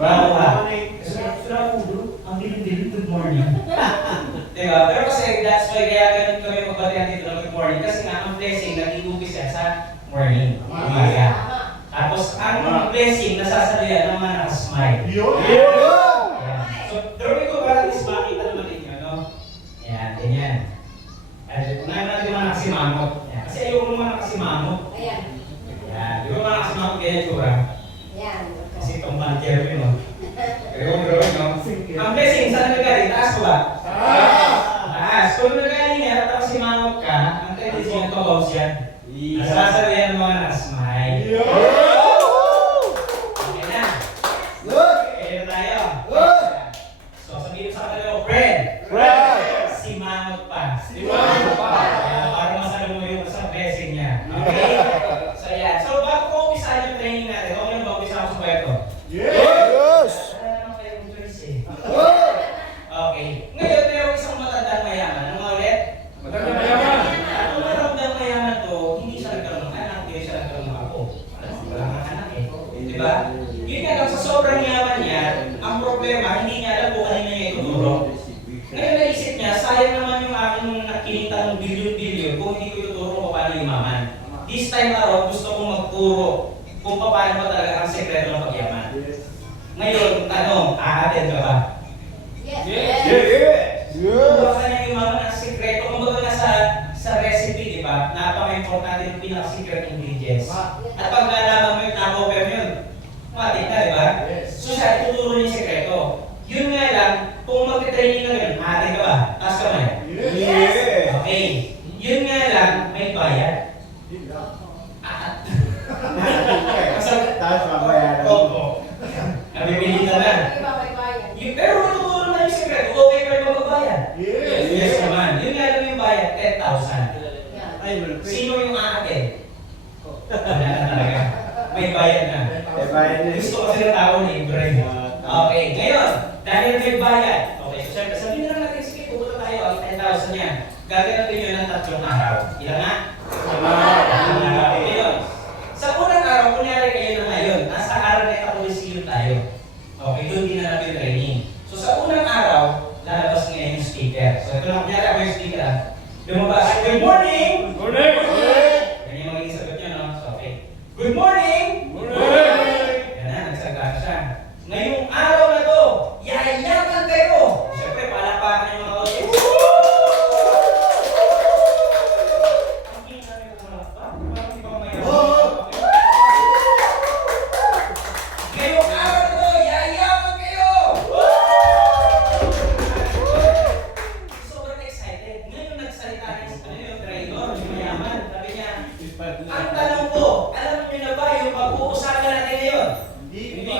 Bravo ka. Ang dilim-dilim, good morning. Diba? Pero kasi that's why kaya ganun kami magbatihan dito ng good morning. Kasi nga ang blessing nag-iubis yan sa morning. Umaga. Tapos ang blessing nasasaluyan ng mga nakasmile. Ayan. So, drawing ko para at least makita naman ninyo, no? Ayan, ganyan. Unahin natin yung mga nakasimangot. Ayan. Kasi ayaw mo mga nakasimangot. Ayan. Ayan. Di ba mga nakasimangot ganyan tsura? Ayan. Kasi itong manager mo, no? Drawing, no? Ang blessing, saan nagagaling? Taas ko ba? Taas. Kung nagagaling yan, tapos simangot ka, ang tendency yung kabaws yan. Nasasaluyan ng mga nakasmile. Okay na. Okay na tayo. So, sabihin mo sa kanila, friend. Simangot pa. Para masalo mo yung sa blessing niya. Okay? So, yan. So, bago ko umpisahan yung training natin, okay na ba umpisa ako sa kwento? Wala naman kayong choice eh. Okay. Ngayon, meron isang matandang mayaman. Ano nga ulit? Matandang mayaman. Ang matandang mayaman to, hindi siya nagkaroon ng anak, hindi siya nagkaroon ng apo. Wala nga anak eh. Diba? Yun nga lang, sa sobrang yaman niya, ang problema, hindi niya alam kung kanina niya ituturo. Ngayon naisip niya, sayang naman yung aking nakinita ng bilyon-bilyon kung hindi ko ituturo kung paano yumaman. This time around, gusto kong magturo kung paano ba talaga ang sekreto ng pagyaman. Ngayon, tanong, aatin ka ba? Kung baka niya yumaman ang sekreto, kung baga nga sa recipe, di ba? Napaka-importante yung pinaka-secret ingredients. At pag nalaman mo yung na-cover mo yun, matik na, di ba? So siya, ituturo niya yung sekreto. Yun nga lang, kung mag-training ka ngayon, aatin ka ba? Taas ka man. Okay. Yun nga lang, may bayad. Oo. Nabibili ka na. Pero matuturo na yung sekreto, okay ka rin magbabayad. Yes naman. Yun nga lang yung bayad, 10,000. Sino yung aatin? Wala na talaga. May bayad na. Gusto kasi ng tao libre. Okay, ngayon, dahil may bayad. Okay, so syempre, sabihin na lang natin, sige, pupunta tayo, ang 10,000 yan. Gagawin natin yun ng 3 araw. Ilan nga? 3 araw. Ngayon, sa unang araw, kunyari kayo na ngayon, nasa Araneta Coliseum tayo. Okay, doon din na natin training. So sa unang araw, lalabas ngayon yung speaker. So ito lang, kunyari ako yung speaker. Lumabas, good morning! Yan yung magiging sagot niya, no? So okay. Good morning! Yan na, nagsagot siya. Ngayong araw na to, yayaman kayo! Siyempre, palakpakan yung mga audience. Ang kita nyo pumalakpak, parang di ba mayaman? Ngayong araw na to, yayaman kayo! Sobrang excited. Ngayon nagsalita yung trainer, yung mayaman. Sabi niya, ang tanong ko, alam niyo na ba yung pag-uusapan natin ngayon? Hindi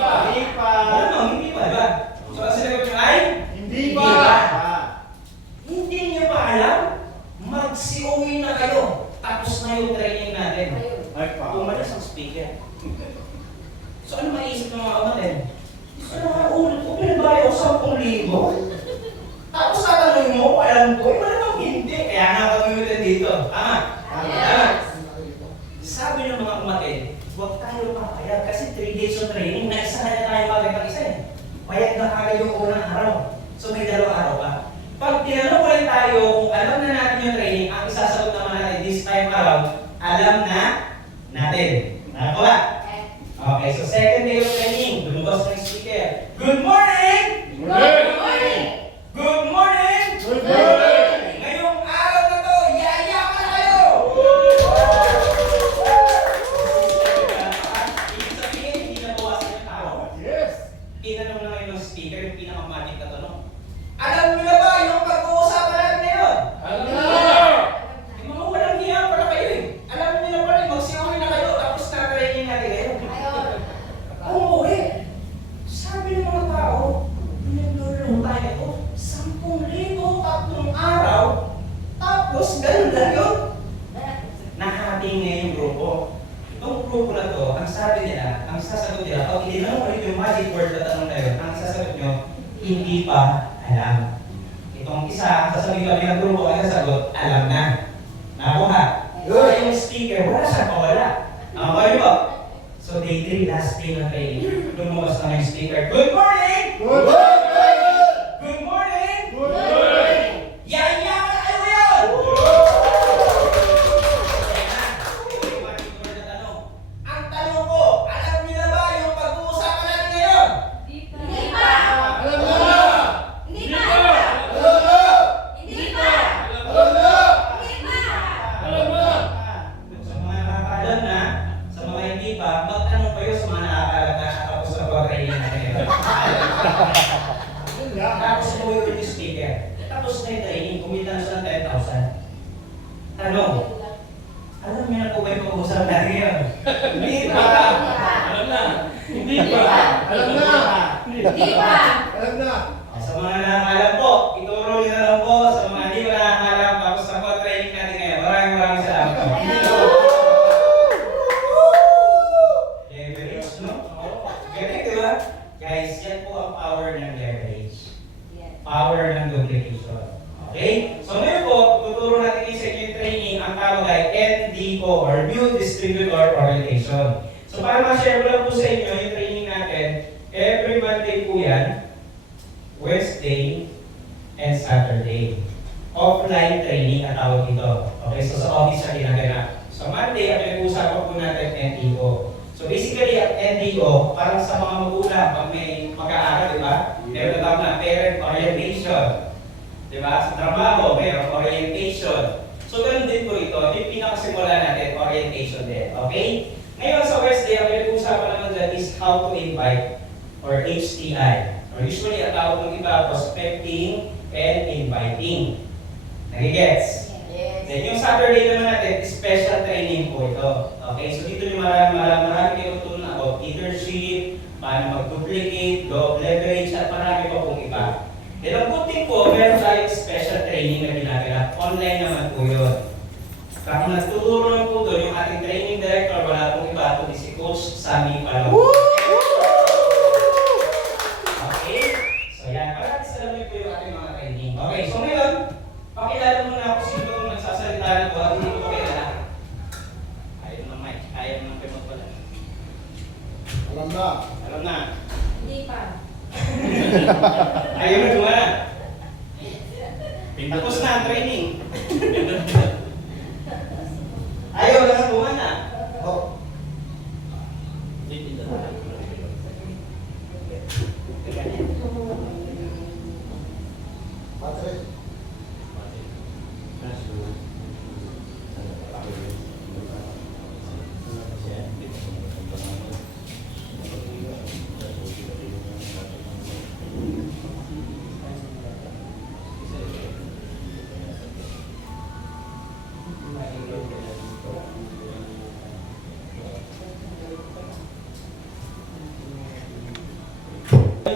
pa. Ano? Hindi pa, diba? So, ang sinagot niyo ay? Hindi niyo pa alam? Magsiuwi na kayo. Tapos na yung training natin. Umalis ang speaker. So, ano maisip ng mga kapatid? Gusto na nga ulit ko, pinabayo ko 10,000. Tapos tatanungin mo, alam ko, malamang hindi. Kaya nga pag-uwitin dito. Tama? Sabi ng mga kapatid, huwag tayo papayag kasi 3 days of training, naisa na tayo kagad ng isa eh. Payag na kagad yung unang araw. So may 2 araw pa. Pag tinanong ulit tayo kung alam na natin yung training, ang isasagot naman natin this time around, alam na natin. Nakakuha? Okay, so second day of training, lumabas ng speaker. Good morning! Good morning! Ngayong araw na to, yayaman kayo! Ibig sabihin, hindi nabawasan yung tao. Tinanong na ngayon ng speaker yung pinaka-magic na tanong. Alam niyo na ba yung pag-uusapan natin ngayon? Yung mga walang hiya pala kayo eh. Alam niyo na pala, magsiuwi na kayo tapos na-training natin ngayon. Oo eh. Sabi ng mga tao, pinaglulong tayo ko, 10,000 tatlong araw, tapos ganun lang yun. Nahati ngayon yung grupo. Itong grupo na to, ang sabi nila, ang sasagot nila, pag hindi lang ulit yung magic word na tanong na yun, ang sasagot nyo, hindi pa alam. Itong isa, ang sasabihin kami ng grupo, ang sasagot, alam na. Nakuha. Yung speaker, wala siya pawala. Okay po? So day 3, last day ng training, lumabas na yung speaker. speaker. Good morning! Good morning! Good morning! Good morning! Yaya ka na kayo ngayon! Ayan na. Ito yung mga tutuloy na tanong. Ang tanong ko, alam niyo na ba yung pag-uusapan natin ngayon? Hindi pa! Alam na! Hindi pa! Alam na! Hindi pa! Alam na! Hindi pa! Alam na! Sa mga nakakaalam na, sa mga hindi pa, magtanong kayo sa mga nakakaalam na tapos na pag-training natin ngayon. Yun nga. Tapos mo yung speaker. Tapos na yung training, kumita na siya ng 10,000. Tanong, alam niyo na po ba yung pag-uusapan natin ngayon? Hindi pa! Alam na! Hindi pa! Alam na! Hindi pa! Alam na! Sa mga nakakaalam po, ituro niyo na lang po sa mga hindi ko nakakaalam tapos na pag-training natin ngayon. Maraming salamat po. Leverage, no? Galing, di ba? Guys, yan po ang power ng leverage. Power ng duplication. Okay? So ngayon po, tuturo natin kayo sa inyo yung training, ang tawag ay NDO or New Distributor Orientation. So para ma-share ko lang po sa inyo yung training natin, every Monday po yan, Wednesday, and Saturday. Offline training ang tawag dito. Okay, so sa office siya ginaganap. So Monday, ang pinag-uusapan po natin NDO. So basically, ang NDO, parang sa mga magulang, pag may mag-aaral, di ba? Meron tawag na parent orientation. Di ba? Sa trabaho, mayroong orientation. So ganun din po ito. Yung pinakasimula natin, orientation din. Okay? Ngayon sa Wednesday, ang pinag-uusapan naman dyan is how to invite or HTI. Or usually, ang tawag ng iba, prospecting and inviting. Nagigets? Then yung Saturday naman natin, special training po ito. Okay, so dito yung marami kayong tutunan about leadership, paano mag-duplicate, leverage, at marami pa pong iba. Then ang good thing po, meron tayong special training na ginagawa. Online naman po yun. Kung nagtuturo lang po doon, yung ating training director, wala pong iba, kundi si Coach Sammy Palong. Okay, so yan. Para salamin po yung ating mga training. Okay, so ngayon, pakilala muna ako sino itong nagsasalita na po at hindi ko kilala. Ayaw ng mic, ayaw ng remote pala. Alam na! Alam na. Hindi pa! Ayaw na gumana. Tapos na ang training. Ayaw na gumana. Oh. Patrick!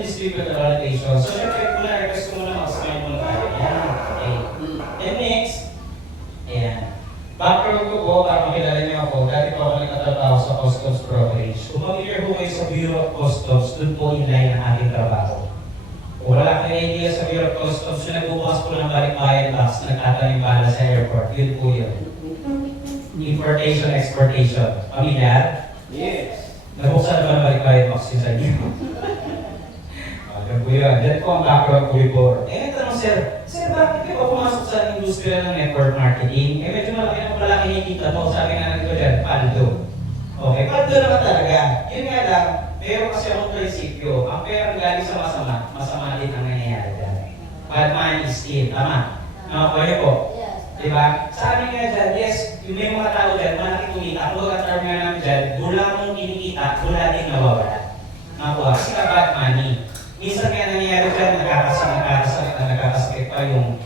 Distributor orientation. So, syempre, request ko muna mag-smile muna tayo. Ayan. Okay. And next, ayan. Background ko po, para makilala niyo ako, dati po ako nagtatrabaho sa Customs Brokerage. Kung familiar po kayo sa Bureau of Customs, doon po inline ang ating trabaho. Kung wala kayong idea sa Bureau of Customs, yung nagbubukas po ng balikbayan box, nagtatanim bala sa airport, yun po yun. Importation, exportation. Familiar? Yes! Nabuksan naman ang balikbayan box yun sa inyo. Yan po yan. Yan po ang background ko before. Eh, ito naman, sir, bakit kayo pumasok sa industriya ng network marketing? Eh, medyo malaki kinikita mo. Sabi nga natin ko dyan, paldo. Okay, paldo naman talaga. Yun nga lang, pero kasi akong prinsipyo, ang perang galing sa masama, masama din ang nangyayari dyan. Bad money is still. Tama? Nakakuha po. Yes. Diba? Sabi nga dyan, yes, yung may mga tao dyan, malaki kumita. Kung term nga namin dyan, bula mong kinikita, bula din nawawala. Nakakuha. Kasi ka bad money. Minsan nga nangyayari dyan, nagkakasakit pa yung...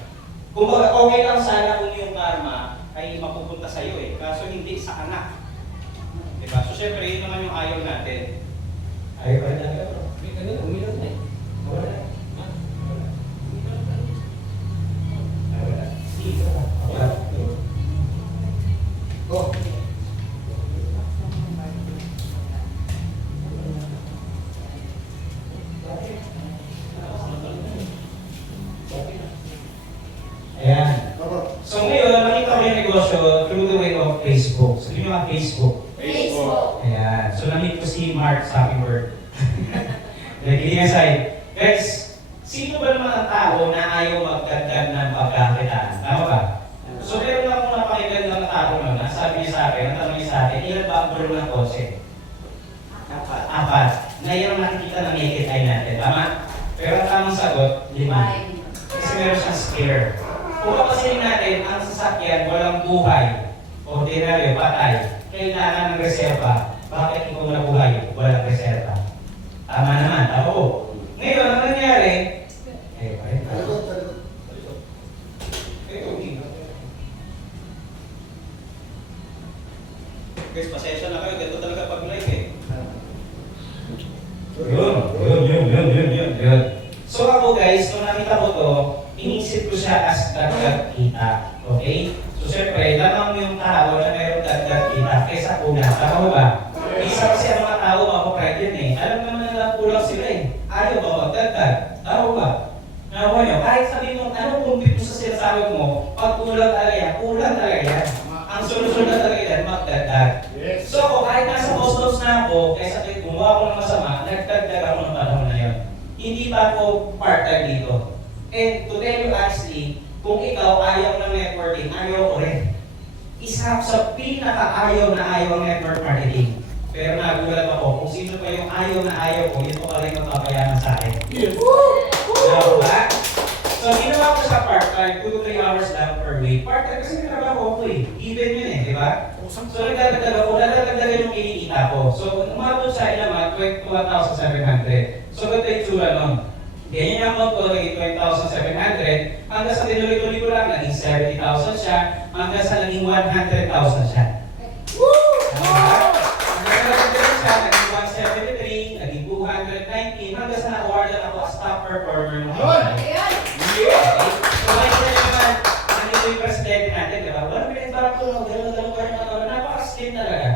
Kung okay lang sana kung yung karma ay mapupunta sa'yo eh, kaso hindi sa anak. Diba? So syempre, yun naman yung ayaw natin. Ayaw pa rin natin. May kanina, umilag na eh. Wala. Wala. Go! Ayan. So ngayon, nakita ko yung negosyo through the way of Facebook. So yun yung Facebook. Facebook. Ayan. So nandito ko si Mark Zuckerberg. Kidding aside, guys, sino ba naman ang tao na ayaw magdagdag ng pagkakitaan? Tama ba? So meron akong napakinggan ng tao na sabi niya sa akin, ang tanong niya sa akin, ilan ba ang bulong ng kotse? Apat. Ngayon nakikita ng naked eye natin, tama? Pero ang tamang sagot, 5. Kasi meron siyang scare. Kung kapasirin natin, ang sasakyan walang buhay, ordinaryo, patay, kailangan ng reserba. Bakit ikaw nabuhay? Walang reserba. Tama naman, tama po. Ngayon, ang nangyari, guys, pasensya na kayo, ganito talaga pag live eh. Yun. So ako guys, nung nakita ko to, inisip ko siya as dagdag kita. Okay? So syempre, lamang yung tao na mayroong dagdag kita kaysa kulang. Tama ba? Isa kasi ang mga tao mapapride yun eh. Alam naman na kulang sila eh. Ayaw ba magdagdag? Tama ba? Nakuha nyo, kahit sabihin mo, anong kumpit mo sa sinasabi mo, pag kulang talaga yan. Ang solusyon na talaga yan, magdagdag. So ako, kahit nasa Boston na ako, kaysa gumawa ako ng masama, nagdagdag ako ng panahon na yun. Hindi pa ako part-time dito. And to tell you honestly, kung ikaw ayaw ng networking, ayaw ko rin. Isa sa pinaka-ayaw na ayaw ng network marketing. Pero nagulat ako kung sino pa yung ayaw na ayaw ko, yun pa pala yung magpapayaman sa akin. Diba? So ginawa ko sa part-time, 2 to 3 hours lang per week. Part-time kasi trabaho ko eh. Even yun eh, di ba? So nagdadagdag ako, nadadagdagan yung kinikita ko. So umabot sa ilaman, 21,700. So ganito yung tsura nun. Ganyan yung amount ko, naging 20,700. Hanggang sa tinuloy-tuloy ko lang, naging 70,000 siya. Hanggang sa naging 100,000 siya. Hanggang sa naging siya, naging 173, naging 219, hanggang sa na-awardan ako as top performer ng company. So ngayon naman, nandito yung presidente natin, di ba? Wala pinag-barap ko, gano'n-gano'n pa rin ako, napaka-slim talaga.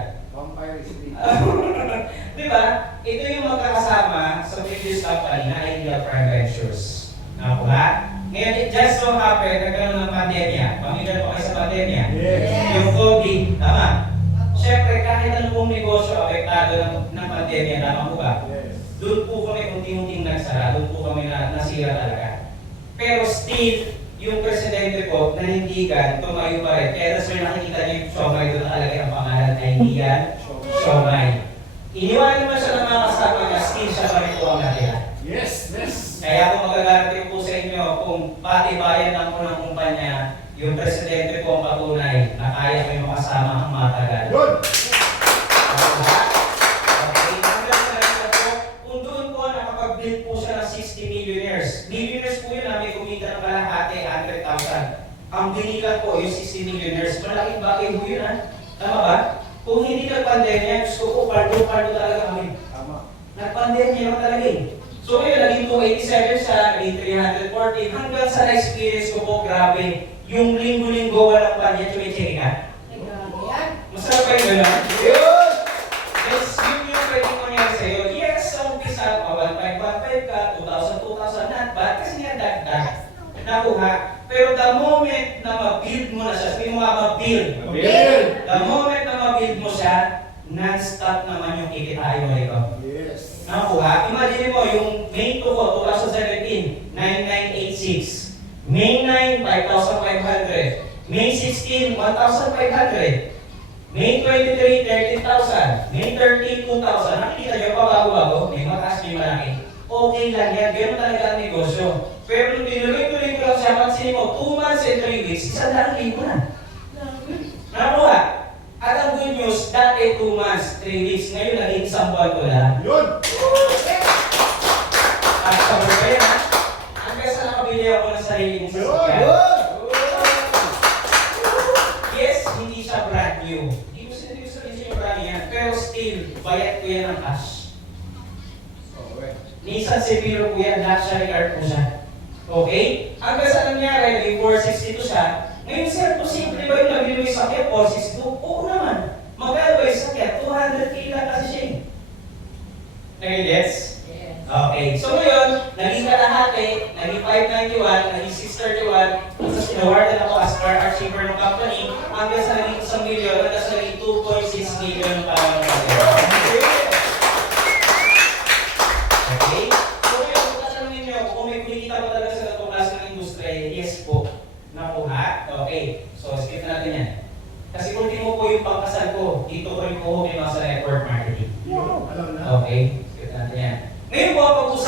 Di ba? Ito yung magkakasama sa previous company na Ideal Prime Ventures. Nakuha? Ngayon, it just so happened, nagkaroon ng pandemya. Pamigal pa kayo sa pandemya. Yung COVID, tama? Siyempre, kahit ano pong negosyo apektado ng pandemya, tama po ba? Doon po kami unti-unting nagsara, doon po kami nasira talaga. Pero still, yung presidente po, nanindigan, tumayo pa rin. Kaya sir, nakikita niyo yung Siomay, doon nakalagay ang pangalan ay Ian Siomay. Iniwanan naman siya ng mga kasama niya, still siya pa rin po ang natira. Yes. Kaya kung magagaling po sa inyo, kung pati-bayan ng unang kumpanya, yung presidente po ang patunay na kaya kayo makasama ang matagal. Good. Okay, hanggang sa rin po, kung doon po nakapag-build po siya ng 60 millionaires. Millionaires po yun na may kumita ng kalahati, 100,000. Ang binilan po yung 60 millionaires. Malaking bagay po yun ha. Tama ba? Kung hindi nag-pandemya, gusto ko, paldo talaga kami. Tama. Nag-pandemya lang talaga eh. So ngayon, naging 287 siya, naging 340, hanggang sa na-experience ko po, grabe, yung linggo-linggo walang panya, check ka. Masarap pa yung gano'n? Yes, yun yung pwedeng mangyari sa'yo. Yes, sa umpisa, 1,515 ka, 2,000, not bad, kasi nga dagdag. Nakuha. Pero the moment na ma-build mo na siya, sabihin mo nga ma-build. The moment na ma-build mo siya, non-stop naman yung kikitain mo ito. Yes. Nakuha. Imagine mo, yung May 2 ko, 2017, 9,986. May 9, 5,500. May 16, 1,500. May 23, 13,000. May 13, 2,000. Nakikita nyo, pabago-bago, may mataas, may malaki. Okay lang yan, gano'n talaga ang negosyo. Pero nung tinuloy-tuloy ko lang siya, pansinin mo, 2 months and 3 weeks, 100,000 na. Nakuha. At ang good news, dati 2 months, 3 weeks, ngayon naging 1 buwan ko lang. Yun. At sa mga yan, ha? Hanggang sa nakabili ako ng sarili kong sasakyan. Yes, hindi siya brand new. Hindi ko sabihin siya yung brand new yan. Pero still, bayad ko yan ng cash. Nissan Severo po yan, luxury car po siya. Okay? Hanggang sa nangyari, naging 462 siya. Ngayon sir, posible ba yung nabili mo yung sakya 462? Oo naman. Magkano ba yung sakya? 200k lang kasi siya. Naging-gets? Okay. So ngayon, naging kalahati, naging 591, naging 631, tapos sinawardan ako as car achiever ng company, hanggang sa naging 1 million, hanggang sa naging 2.6 million ng pangalan natin. Okay?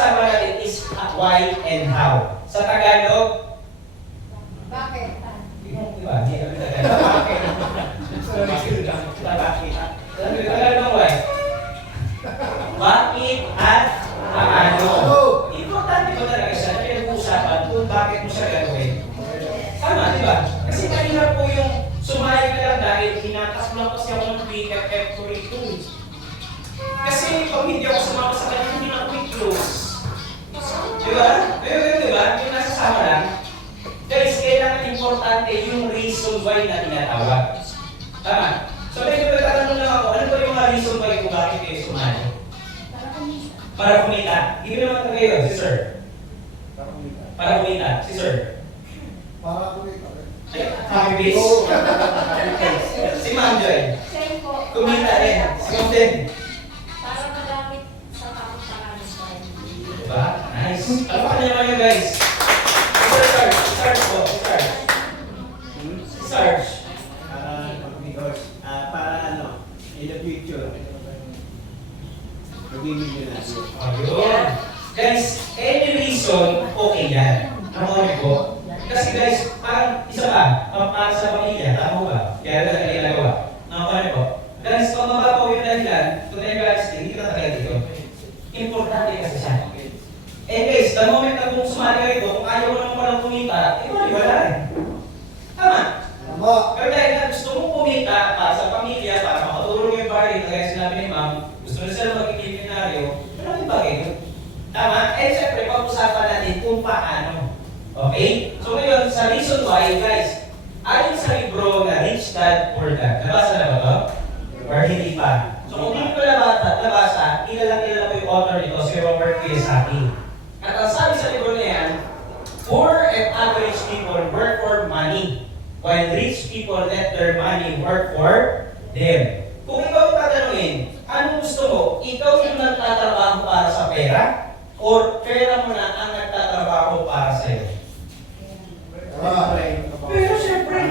pag-uusapan natin is why and how. Sa Tagalog, Bakit? di ba? Hindi kami Tagalog. Bakit? Sabi ko Tagalog why? Bakit at paano? Importante ko talaga siya na pinag-uusapan kung bakit mo siya gagawin. Tama, di ba? Kasi mahirap po yung sumali ka lang dahil hinatas mo lang kasi ako ng BFF ko rito. Kasi pag hindi ako sumama sa kanya, hindi na ako close. Di ba? Pero di ba? Yung nasasama lang. Guys, kailangan importante yung reason why na tinatawag. Tama? So, medyo tatanong lang ako, ano ba yung mga reason why kung bakit kayo sumali? Para kumita. Hindi naman talaga yun, si sir. Para kumita, si sir. Happy face. Si Ma'am Joy. Same po. Kumita rin. Si Ma'am din. Para magamit sa kakutangan ko. Diba? Nice. Ano ka naman yun, guys? Si Sir Sarge. Si Sarge po. Si Sarge. Si Sarge. Para ano, in the future, magiging na. Ayun. Guys, any reason, okay yan. Ano ko? Kasi guys, parang isa pa, para sa pamilya, tama ba? Kaya na talaga ginagawa. Nakapano po? Guys, pag mababaw yung dahilan, kung tayo guys, hindi ka talaga dito. Importante kasi siya. Eh guys, the moment na kung sumali ka rito, kung ayaw mo naman walang kumita, wala rin. Tama? Pero dahil na gusto mong kumita para sa pamilya, para makatulong yung party, kaya sinabi ni ma'am, gusto na sila magiging milyonaryo, maraming bagay yun. Tama? Eh siyempre, pag-usapan natin kung paano. Okay? So ngayon, sa reason why, guys, ayon sa libro na Rich Dad Poor Dad, nabasa na ba ito? Or hindi pa? So kung hindi ko nabasa, kilala ko yung author nito, si Robert Kiyosaki. At ang sabi sa libro na yan, poor and average people work for money, while rich people let their money work for them. Kung ikaw ang tatanungin, anong gusto mo? Ikaw yung nagtatrabaho para sa pera? Or pera mo na ang nagtatrabaho para sa iyo? Pero syempre.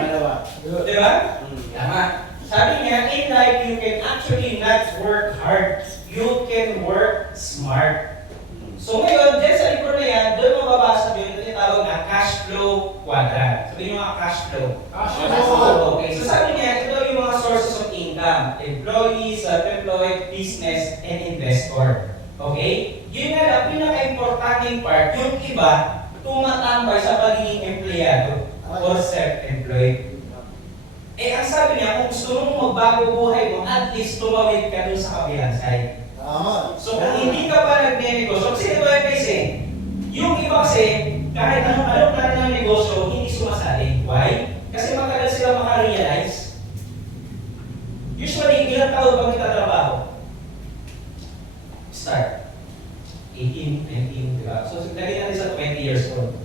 Di ba? Tama. Sabi niya, in life you can actually not work hard. You can work smart. So ngayon, dyan sa libro na yan, doon mababasa nyo yung tinatawag na cash flow quadrant. Sabi nyo mga cash flow. Okay. So sabi niya, ito yung mga sources of income. Employee, self-employed, business, and investor. Okay? Yun nga lang, pinaka-importanting part, yung iba, tumatambay sa pagiging empleyado or self-employed. Eh, ang sabi niya, kung gusto mong magbago buhay mo, at least tumawid ka dun sa kabilang side. So, kung hindi ka pa nagne-negosyo, kasi ito yung guys eh, yung iba kasi, kahit anong klase ng negosyo, hindi sumasali. Why? Kasi matagal sila makarealize. Usually, ilang taon ba nagtatrabaho? Start. 18, 19, diba? So, lagyan natin sa 20 years old.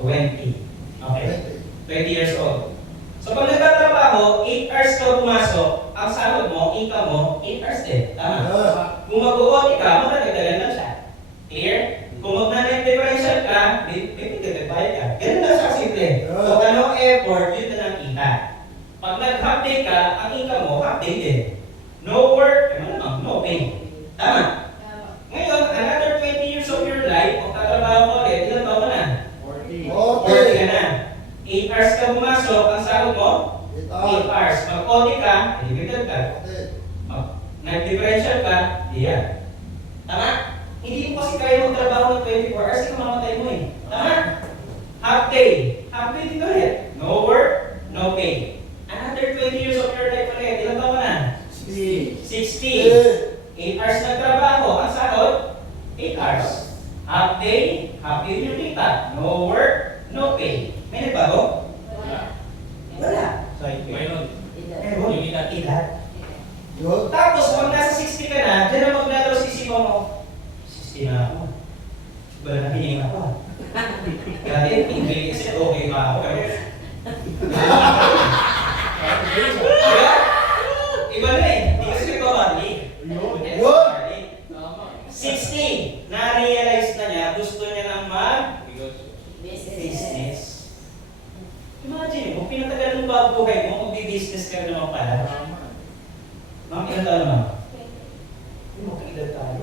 20. Okay. 20 years old. So, pag nagtatrabaho, 8 hours ka pumasok, ang sahod mo, income mo, 8 hours din. Tama? Kung mag-uoti ka, magdadagdagan lang siya. Clear? Kung mag-differential ka, bibigay ka. Ganun lang siya simple. Kung anong effort, yun na lang kita. Pag nag-half day ka, ang income mo, half day din. No work, no pay. Tama? Ngayon, another 20 years of your life, kung tatrabaho ko ulit, ilan taon ka na? 40 ka na. 8 hours ka pumasok, ang sahod mo? 8 hours. Mag-OT ka, ibigay ka. Nag-differential ka, diyan. Tama? Hindi mo kasi kaya magtrabaho ng 24 hours, kasi mamatay mo eh. Tama? Half day. Half day din ulit. No work, no pay. Another 20 years of your life ulit, ilan taon ka na? 60. 8 hours nagtrabaho, ang sahod? 8 hours. Half day yung kita. No work, no pay. May nagbago? Wala. Mayroon. Yung ilan? Tapos, pag nasa 60 ka na, dyan ang maglalaro sa isipan mo, 60 na ako. Wala na hininga ako. Dati, hindi kasi okay pa ako. Diba? Iba na eh. Hindi kasi nagpapali. 60, na-realize na niya, gusto niya nang mag-business. Imagine mo, pinatagal mo ba buhay mo, magbi-business ka naman pala. Ma'am, ilan taon naman? Hindi mo kailan tayo.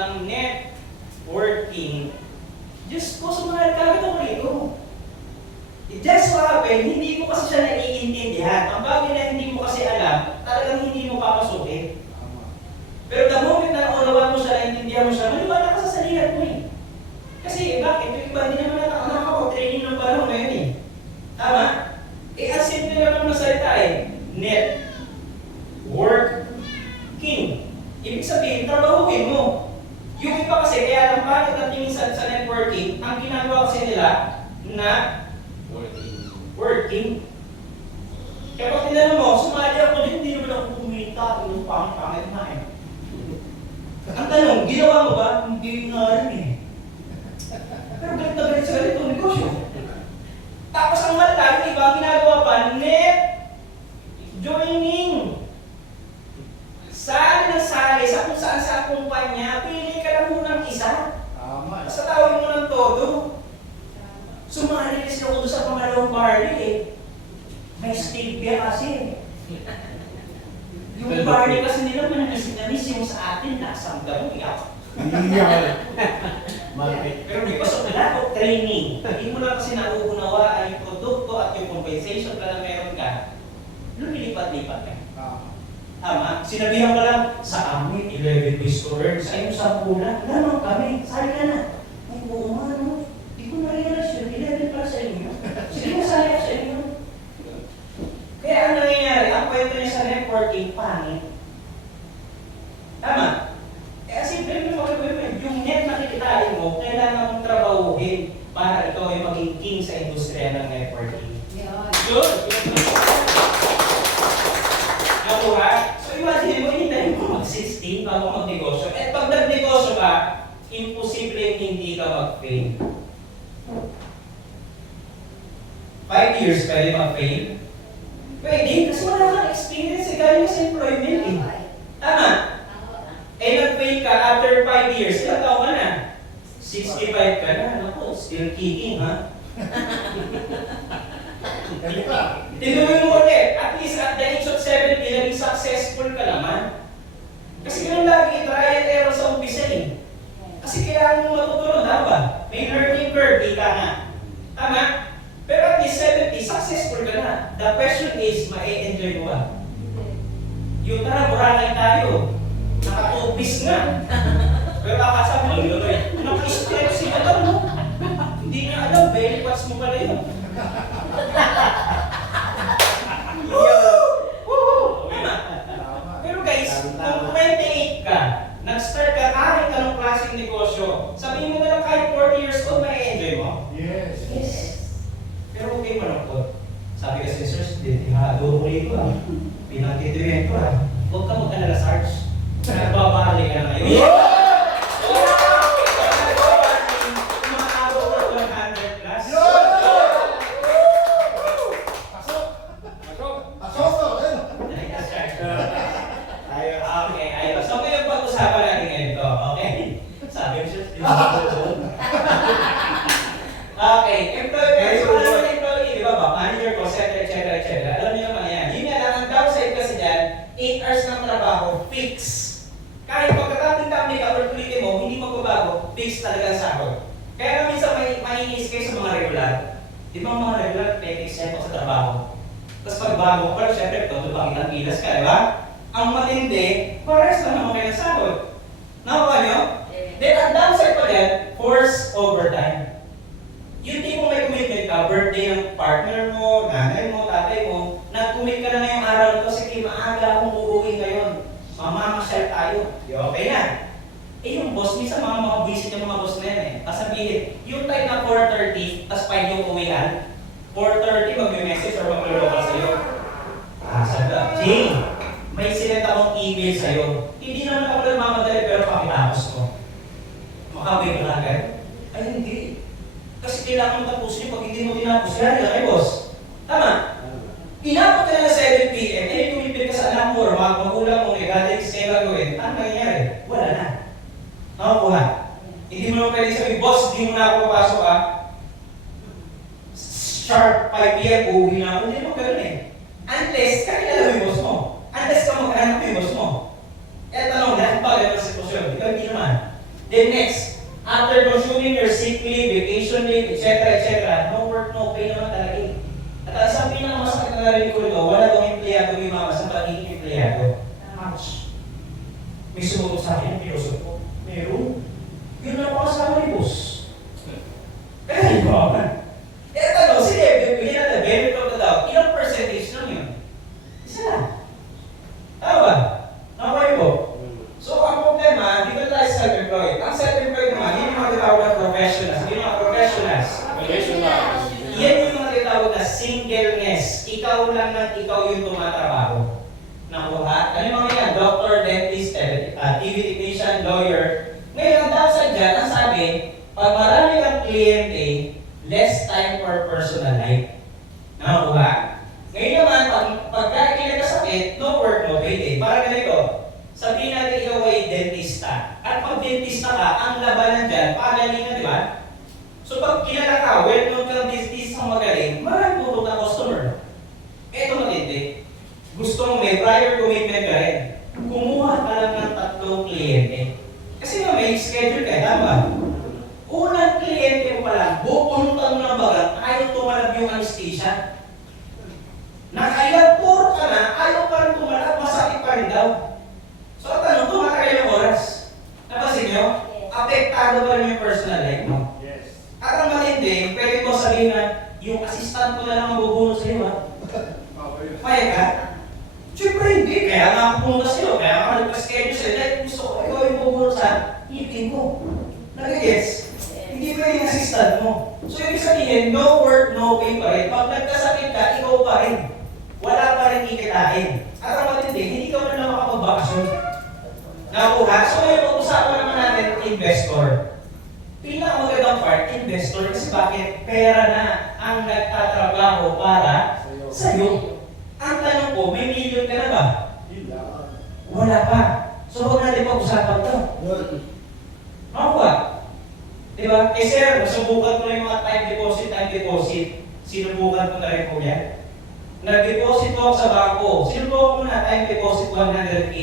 ng networking, Diyos ko, sumahal ka agad ako rito. It just so happen, hindi mo kasi siya naiintindihan. Ang bagay na hindi mo kasi alam, talagang hindi mo papasukin. Pero the moment na naunawaan mo siya, naiintindihan mo siya, maniwala ka sa sarili mo eh. Kasi bakit? Yung iba, hindi naman nakaka-training ng panahon ngayon eh. Tama? Eh, ang simple lang naman ng salita eh. Networking. Ibig sabihin, trabahuin mo. Yung iba kasi, kaya lang bakit natingin sa networking, ang ginagawa kasi nila na working. Kaya pag tinanong mo, sumali ako din, hindi naman ako kumita, yung pangit na eh. Ang tanong, ginawa mo ba? Hindi nga rin eh. Pero galit na galit sa ganitong negosyo. Tapos ang malala, yung iba, ang ginagawa pa, net joining. Sali ng sali sa kung saan sa kumpanya, pili ka lang munang isa. Basta tawagin mo ng todo. Sumali kasi ako doon sa pangalawang barley eh. May stevia kasi. Yung barley kasi nila mananamis yung sa atin, nasang mo iyak. Pero di pasok na lahat o training. Hindi mo lang kasi nauunawa yung produkto at yung compensation ka na meron ka. Lumilipat-lipat ka. Tama? Sinabihan ka lang, sa amin, 11 days to earn. Sa inyo, 10 lang. Ganon kami. Sali ka na. Ay, oo nga, no? Di ko na-realize yun. 11 para sa inyo. Sige, masali ako sa inyo. Kaya ang nangyayari, ang kwento niya sa networking, pangit. Tama? Kaya simple yung net na kikitain mo, kailangan mong trabahuhin para ikaw ay maging king sa industriya ng networking. Good! Nakuha? So imagine mo, hintayin mo mag-16 bago mag-negosyo. At pag nag-negosyo ka, imposible hindi ka mag-fail. 5 years pwede mag-fail? Pwede, kasi wala kang experience eh, galing sa employment eh. Tama? Eh nag-fail ka after 5 years, ilang taon ka na? 65 ka na, naku, still kicking ha? Tinuloy mo ulit, at least at the age of 70, naging successful ka naman. Kasi ganun lagi, try and error sa umpisa eh. Kasi kailangan mo matutunan, tama? May learning curve, ika nga. Tama? Pero at least 70, successful ka na. The question is, ma-enjoy mo ba? Yung tara, Boracay tayo. Nakatupis nga. Pero kakasama mo, yun eh. Naka-stretch si Adam, no? Hindi niya alam, belly parts mo pala yun. Pero guys, kung 28 ka, nag-start ka kahit anong klaseng negosyo, sabihin mo na lang kahit 40 years old, ma-enjoy mo? Yes. Pero okay malungkot. Sabi kasi, sirs, hado ko rito ah. Pinagtitirin ko ah. Huwag ka mag-alala, Sarge. Nagbabali ka na ngayon. Okay, employee, so alam mo na employee, di ba ba? Manager ko, etc. Alam niyo naman yan. Yun nga lang, ang downside kasi dyan, 8 hours ng trabaho, fix. Kahit pagkatating-tamig ka, or tulitin mo, hindi magbabago, fix talaga ang sahod. Kaya minsan maiinis kayo sa mga regular. Di ba mga regular, pwede example sa trabaho. Tapos pag bago ka, pero syempre, ito, bakit ilas ka, di ba? Ang matindi, pares lang naman kayo ng sahod. Nakuha nyo? Then, ang downside pa yan, forced overtime. Yung tipong may commitment ka, birthday ng partner mo, nanay mo, tatay mo, nag-commit ka na ngayong araw na to, sige, maaga akong uuwi ngayon. Mamamasyal tayo. Di okay na. Eh yung boss, minsan mga visit yung mga boss na yan eh. Kasabihin, yung time na 4:30, tas 5 yung uwian, 4:30 mag-message or mag-local sa'yo. Sabi ka, Jay, may sinend akong email sa'yo. Hindi naman ako nagmamadali pero pakitapos ko. Makawin ka agad? Ay hindi. Kasi kailangan mo tapusin yung pag hindi mo tinapos yan, ay boss. Tama? Inabot ka na na 7 p.m. Eh, kumipil ka sa anak mo or mga magulang mo, galing sa kaya gagawin, ano nangyayari? Wala na. Nakakuha. Hindi mo naman pwede sabihin, boss, hindi mo na ako papasok ah. Sharp 5 p.m. uuwi na ako. Hindi mo gano'n eh. Unless, kakilala mo yung boss mo. Unless ka maghanap mo yung boss mo. Eh, tanong, lahat ba gano'n sa sitwasyon? Ikaw hindi naman. Then next, after consuming your sick leave, vacation leave, etc., no work, no pay naman talaga eh. At ang isang pinakamasakit na narinig ko ito, wala tong empleyado may mama sa pagiging empleyado. Ouch! May sumutok sa akin, pinusok ko. Meron? Yun lang ako kasama ni boss. Kaya iba ka. Eh, tanong, sige, bigyan natin, benefit of the doubt. Ilang percentage lang yun? Isa lang. Tama ba? Nakuha po. So, ang problema, dito tayo sa self-employed. Ang self-employed naman, yun yung mga tinatawag na professionals. Yun yung mga professionals. Yan yung mga tinatawag na singleness. Ikaw lang ng ikaw yung tumatrabaho. Nakuha? Ano yung mga yan? Doctor, dentist, TV technician, lawyer. Ngayon, ang downside dyan, ang sabi, pag marami kang kliyente, less time for personal life. Nakuha? Ngayon naman, pagka kinakasakit, no work, no pay din. Para ganito, sabihin natin ikaw ay dentista. At pag dentista ka, ang labanan dyan, pagalingan, di ba? So pag kilala ka, well-known kang dentist ang magaling, maraming tutok na customer. Eto matindi. Gusto mo may prior commitment ka rin. Kumuha ka lang ng 3 kliyente. Kasi nga may schedule ka, tama? Unang kliyente mo pa lang, bupunutan mo ng bagang, ayaw tumalab yung anesthesia. Nakailang tour ka na, ayaw pa rin tumalab, masakit pa rin daw. So ang tanong, tumatagal yung oras. Napasin nyo? Apektado pa rin yung personal life mo. At ang matindi, pwede ko sabihin na yung assistant ko na lang mabubunod sa iyo, ha? Paya ka? Siyempre hindi, kaya nga ako pumunta sa iyo, kaya nga nagpa-schedule sa'yo, dahil gusto ko ikaw yung bubunod sa meeting ko. Nag-gets? Hindi pwede yung assistant mo. So ibig sabihin, no work, no pay pa rin. Pag nagkasakit ka, ikaw pa rin. Wala pa rin kikitain. At ang matindi, hindi ka na lang makapagbakasyon. Nakuha? So ngayon, pag-usapan naman natin, investor. Pinakamagandang part, investor, kasi bakit? Pera na ang nagtatrabaho para sa'yo. Ang tanong ko, may million ka na ba? Wala pa. So huwag natin pag-usapan ito. Makuha. Diba? Eh sir, nasubukan ko na yung mga time deposit. Sinubukan ko na rin po yan. Nag-deposit ko sa bangko. Sinubukan ko na time deposit 100K.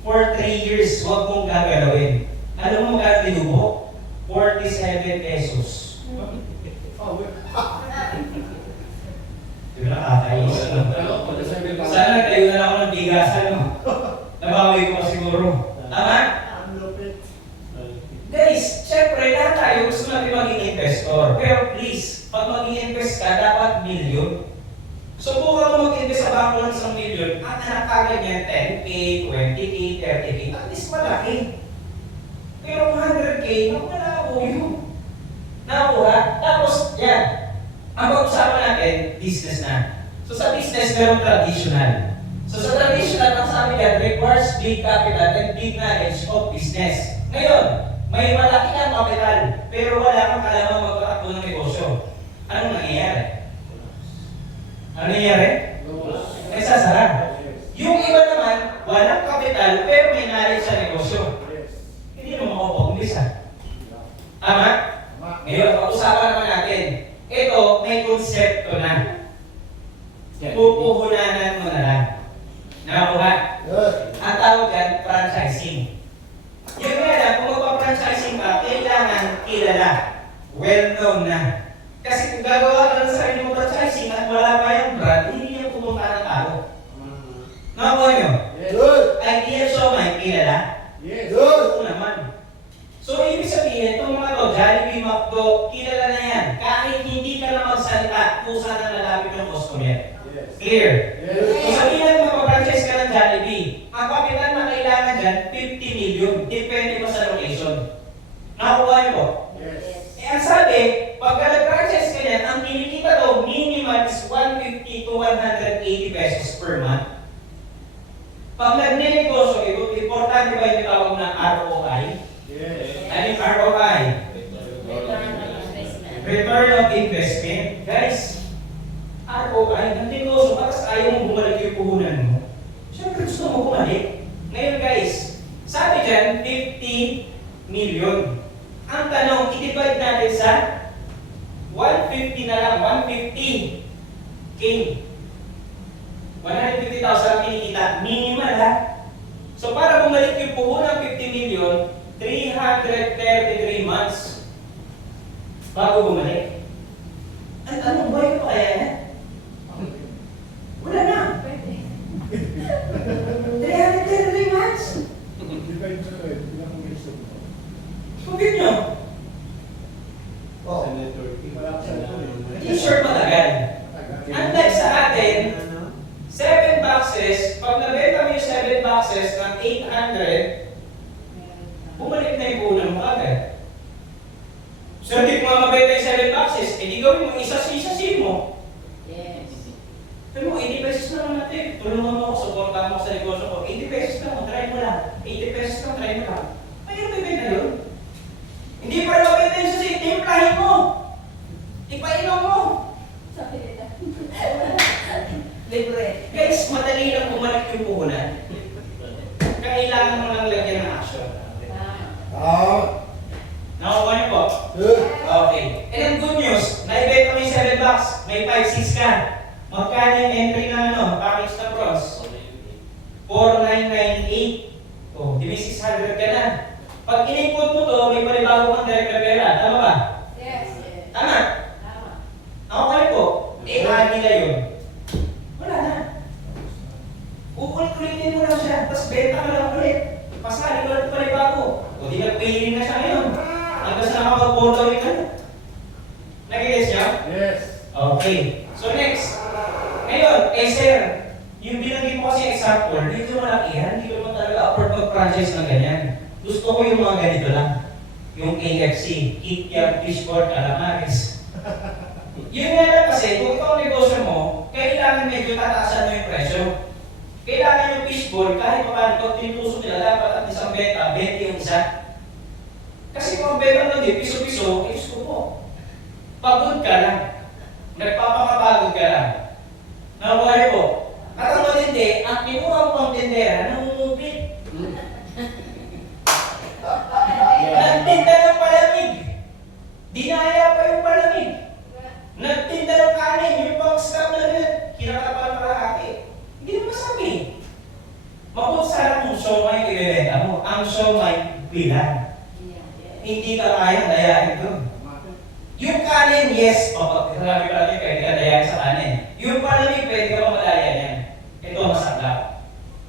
For 3 years, huwag mong gagalawin. Alam mo magkano tinubo? 47 pesos. Di ba nakakainis? Sana nagtayo na lang ako ng bigasan, no? Nabawi ko pa siguro. Tama? Guys, syempre lahat tayo gusto natin maging investor. Pero please, pag mag-i-invest ka, dapat million. Subukan mo mag-invest sa bangko ng 1 million, ang anak kagad niyan 10K, 20K, 30K, at least malaki. Pero 100K, wala ko yun. Nakuha. Tapos, yan. Ang pag-usapan natin, business na. So sa business, meron traditional. So sa traditional, ang sabi yan, requires big capital and big knowledge of business. Ngayon, may malaki kang capital, pero wala kang kalamang magpatakbo ng negosyo. Anong nangyayari? Ano nangyayari? May sasara. Yung iba naman, walang capital, pero may knowledge sa negosyo. Hindi naman makapag-umpisa. Tama? Ngayon, pag-usapan naman natin. Ito, may konsepto na. Pupuhunanan mo na lang. Nakakuha? Ang tawag yan, franchising. Yung nga lang, kung magpa-franchising ka, kailangan kilala. Well-known na. Kasi kung gagawa ka ng sarili mo franchising at wala pa yung brand, hindi niya pumunta ng tao. Nakakuha nyo? Idea so may kilala? Oo naman. So, ibig sabihin, itong mga to, Jollibee, McDo, kilala na yan. Kahit hindi ka na magsalita, kung saan na lalapit ng customer. Clear? So, sabihin natin magpa-franchise ka ng Jollibee. Ang kapital na kailangan dyan, 50 million. Depende pa sa location. Nakakuha niyo po? Eh, ang sabi, pagka nag-franchise ka yan, ang kinikita daw, minimum is 150 to 180 pesos per month. Pag nag-negosyo, importante ba yung tawag na ROI? Ano yung ROI? Return of investment. Guys, ROI, ng negosyo, tapos ayaw mong bumalik yung puhunan mo. Siyempre gusto mo bumalik. Ngayon guys, sabi dyan, 50 million. Ang tanong, i-divide natin sa 150 na lang, 150K. 150,000 ang kinikita, minimal ha. So para bumalik yung puhunan ng 50 million, 333 months bago bumalik. Ang tanong, buhay ko pa kaya yan? Wala na. 333 months? Pagkat nyo? Oh. Hindi sure matagal. Unlike sa atin, 7 boxes, pag nabenta mo yung 7 boxes ng 800, bumalik na yung puhunan mo agad. So, hindi ko nga mabenta yung 7 boxes, hindi gawin mo isa-isa mo. Yes. Sabi mo, 80 pesos naman natin. Tulungan mo ako, supportahan mo sa negosyo ko. 80 pesos lang, try mo lang. 80 pesos lang, try mo lang. Mayroon bibenta yun. Hindi pa rin mabenta yung susi, timplahin mo. Ipainom mo. Sabi nila. Libre. Guys, madali lang bumalik yung puhunan. Kailangan mo lang lagyan ng action. Nakuha niyo po? Okay. And ang good news, naibenta mo yung 7 bucks, may 5-6 ka. Magkano yung entry ng package na bronze? 4,998. Oh, di may 600 ka na. Pag in-input mo to, may panibago kang direct na pera. Tama ba? Yes. Tama? Tama. Okay po. I-add nila yun. Wala na. Ulit-ulitin mo lang siya, tapos benta ka lang ulit. Pasali ko lang panibago. O di nag-pay na siya ngayon. Hanggang sa nakapag-porto rin ka na. Nag-guess niya? Yes. Okay. So next. Ngayon, sir, yung binanggit mo kasi example, hindi ko malakihan, hindi ko naman talaga afford mag-franchise ng ganyan. Gusto ko yung mga ganito lang. Yung KFC, Kikyam, Fishboard, Calamares. Yun nga lang kasi, kung ikaw ang negosyo mo, kailangan medyo tataasan mo yung presyo. Kailangan yung fishbowl, kahit pa paano, pag tinutusok nila, dapat at isang beta, 20 yung isa. Kasi kung ang beta lang din, piso-piso, eh gusto mo. Pagod ka lang. Nagpapakapagod ka lang. Nakuha po. At ang matindi, ang kinuha mo ang tindera, nangungupit. Nagtinda ng palamig. Dinaya pa yung palamig. Nagtinda ng kanin, yung pang scam na rin. Kinakapal malaki. Hindi mo masabi. Mabuti sana kung siomay ibebenta mo. Ang siomay, bilang. Hindi ka kayang dayain doon. Yung kanin, yes, sabi ko natin, pwede ka dayain sa kanin. Yung palamig, pwede ka madaya yan. Ito masarap.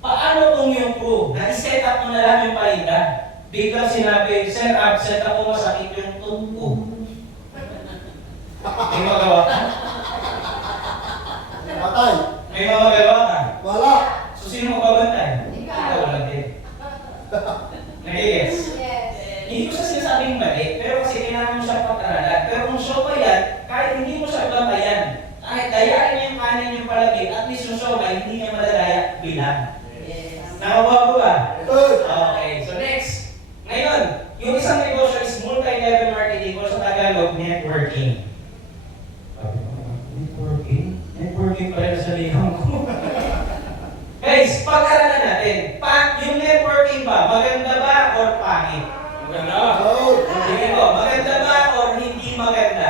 Paano kung yung crew, na-set up mo na lang yung palinda? Biglang sinabi, sir, absent ako, masakit yung tungko. May magawa ka? Patay. May magawa ka? Wala. So, sino magbabantay? Ikaw. Ikaw lang din. Nag-yes? Yes. Hindi ko sa sinasabing mali, pero kasi kailangan mo siya pag-aralan. Pero kung siomay yan, kahit hindi mo siya bantayan, kahit dayain niya yung kanin yung palamig, at least yung siomay, hindi niya madadaya bilang. Yes. Nakabawa ko ba? Good. Okay, so next. Ngayon, yung isang negosyo is multi-level marketing o sa Tagalog, networking. Networking? Networking pala sa liham ko. Guys, pag-aralan natin, yung networking ba, maganda ba or pangit? Maganda. Tingin ko, maganda ba or hindi maganda?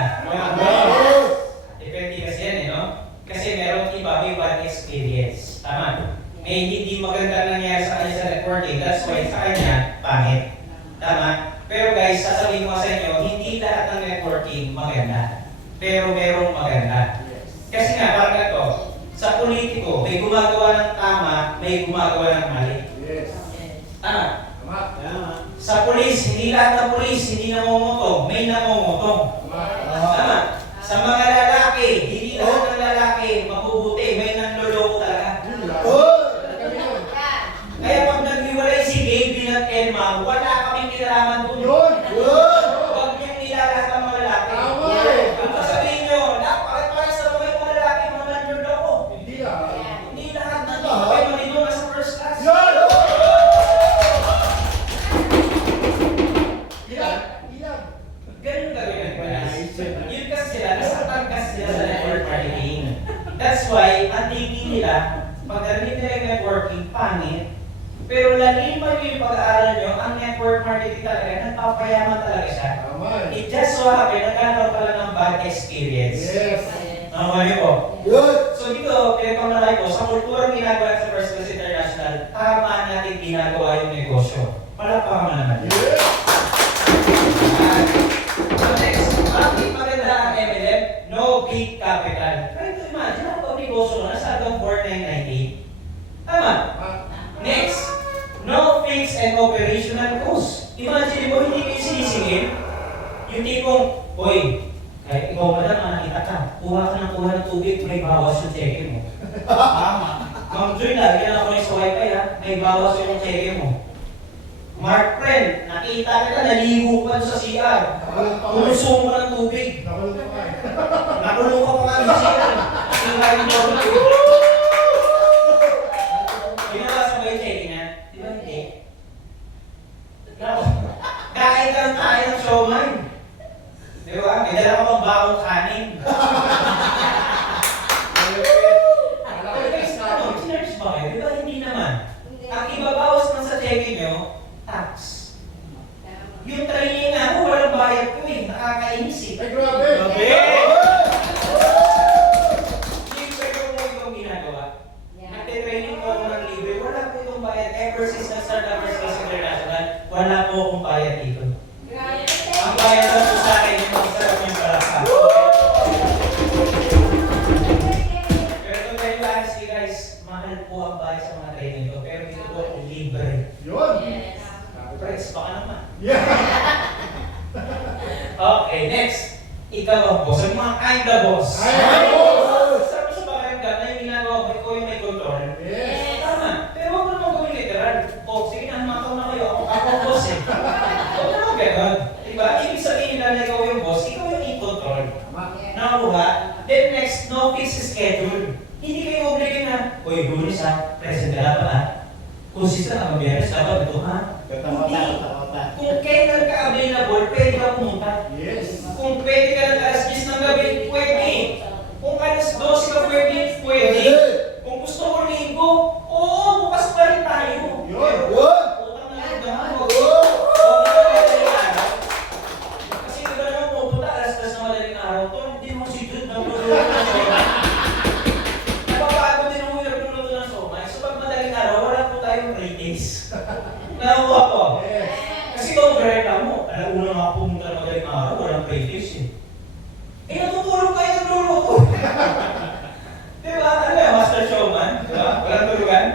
Depende kasi yan no? Kasi meron iba may bad experience. Tama? May hindi maganda nangyari sa kanya sa networking, that's why sa kanya, pangit. Tama? Pero guys, sasabihin ko sa inyo, hindi lahat ng networking maganda. Pero merong maganda. Kasi nga, parang ito, sa politiko, may gumagawa ng tama, may gumagawa ng mali. Yes. Tama? Tama. Sa pulis, hindi lahat ng pulis, hindi namumutong, may namumutong. Tama? Sa mga lalaki, hindi lahat ng lalaki mabubuti, may nanloloko talaga. Yan. Kaya pag naghiwalay si Gaby at Elma, wala kaming kinalaman doon. Yun. Yun. Huwag niyang nilalahat ang mga lalaki. Tama. Kung sasabihin niyo, pare-pares na mga mga lalaki, mga nanloloko. Hindi ah. Hindi lahat na ito. Kaya malino na sa first class. Yun. Ilan? Ilan? Ganun gagawin ng Pinas. Yun kasi sila, nasaktan kasi sila sa network marketing. That's why, ang thinking nila, pag narinig nila yung networking, pangit. Pero laliman nyo yung pag-aaral nyo, ang network marketing talaga, nagpapayaman talaga siya. Tama. It just so happen, nagkakaroon pala ng bad experience. Yes. Nakakali po. Good. So dito, pinagpamalaki ko, sa kulturang ginagawa sa First Class International, tama natin ginagawa yung negosyo. Palakpakan mo naman. Yes. So next, bakit maganda ang MLM? No big capital. Try to imagine, ang pag-negosyo ko na sa hanggang 4,998. Tama? Next, no fixed and operational cost. Imagine mo, hindi kayo sinisingin. Yung tipong, hoy, kahit ikaw madam, nakita ka, kuha ka ng tubig, may bawas yung cheque mo. Tama. Ma'am Joy, lagi na ako rin sa wifi ha, may bawas yung cheque mo. Mark friend, nakita kita, naligo pa sa CR. Ulusong mo ng tubig. Nakulong ka pa nga sa CR. Sila yung tubig. Binabasa ba yung cheque niya? Di ba hindi? Kain ka ng kain ng siomay. Di ba? May dala ka pang bakong kanin. Sinerge ba kayo? Di ba hindi naman? Ang ibabawas lang sa cheque nyo, tax. Yung training nga ako, walang bayad ko eh. Nakakainis eh. Ay, grabe! Libre ko mo itong ginagawa. Nagte-training ko ako ng libre. Wala po itong bayad. Ever since na-start ang First Class International, wala po akong bayad dito. Ang bayad lang po sa akin yung masarap yung baraka. Pero to tell you honestly guys, mahal po ang bayad sa mga training ko. Pero dito po ako libre. Yun! Press, baka naman. Yeah! Okay, next. Ikaw ang boss. Ang mga kinda boss. Ay, boss! Sarap sa pakiramdam na yung ginagawa ko, ikaw yung may control. Yes! Tama. Pero huwag mo naman gawin literal. O, sige na, makaw na kayo. Ako ang boss eh. Huwag naman ganun. Diba? Ibig sabihin na ikaw yung boss, ikaw yung in-control. Nakakuha? Then next, no fixed schedule. Hindi kayo obligate na, uy, Lunes ha, present ka dapat ha. Kung sisa na mag-biyernes, dapat ito ha. Kung kailan ka available, pwede ka pumunta. Yes! Kung pwede ka ng alas 10 ng gabi, pwede. Kung alas 12 ka pwede, pwede. Kung gusto mo linggo, oo, bukas pa rin tayo. Yun! Utang na lang naman. Huwag mo madaling araw. Kasi diba naman pupunta alas 10 na madaling araw, to, hindi mo si Jude ng luluto ng somay. Napapagod din mo yung luluto ng somay. So pag madaling araw, wala po tayong 3 days. Nakuha ko. Yes! Kasi kung verita mo, alauna nga pumunta ng madaling araw, walang pre-tips eh. Eh, natutulog kayo ng luluto. Diba? Ano yung master showman? Diba? Walang tulugan?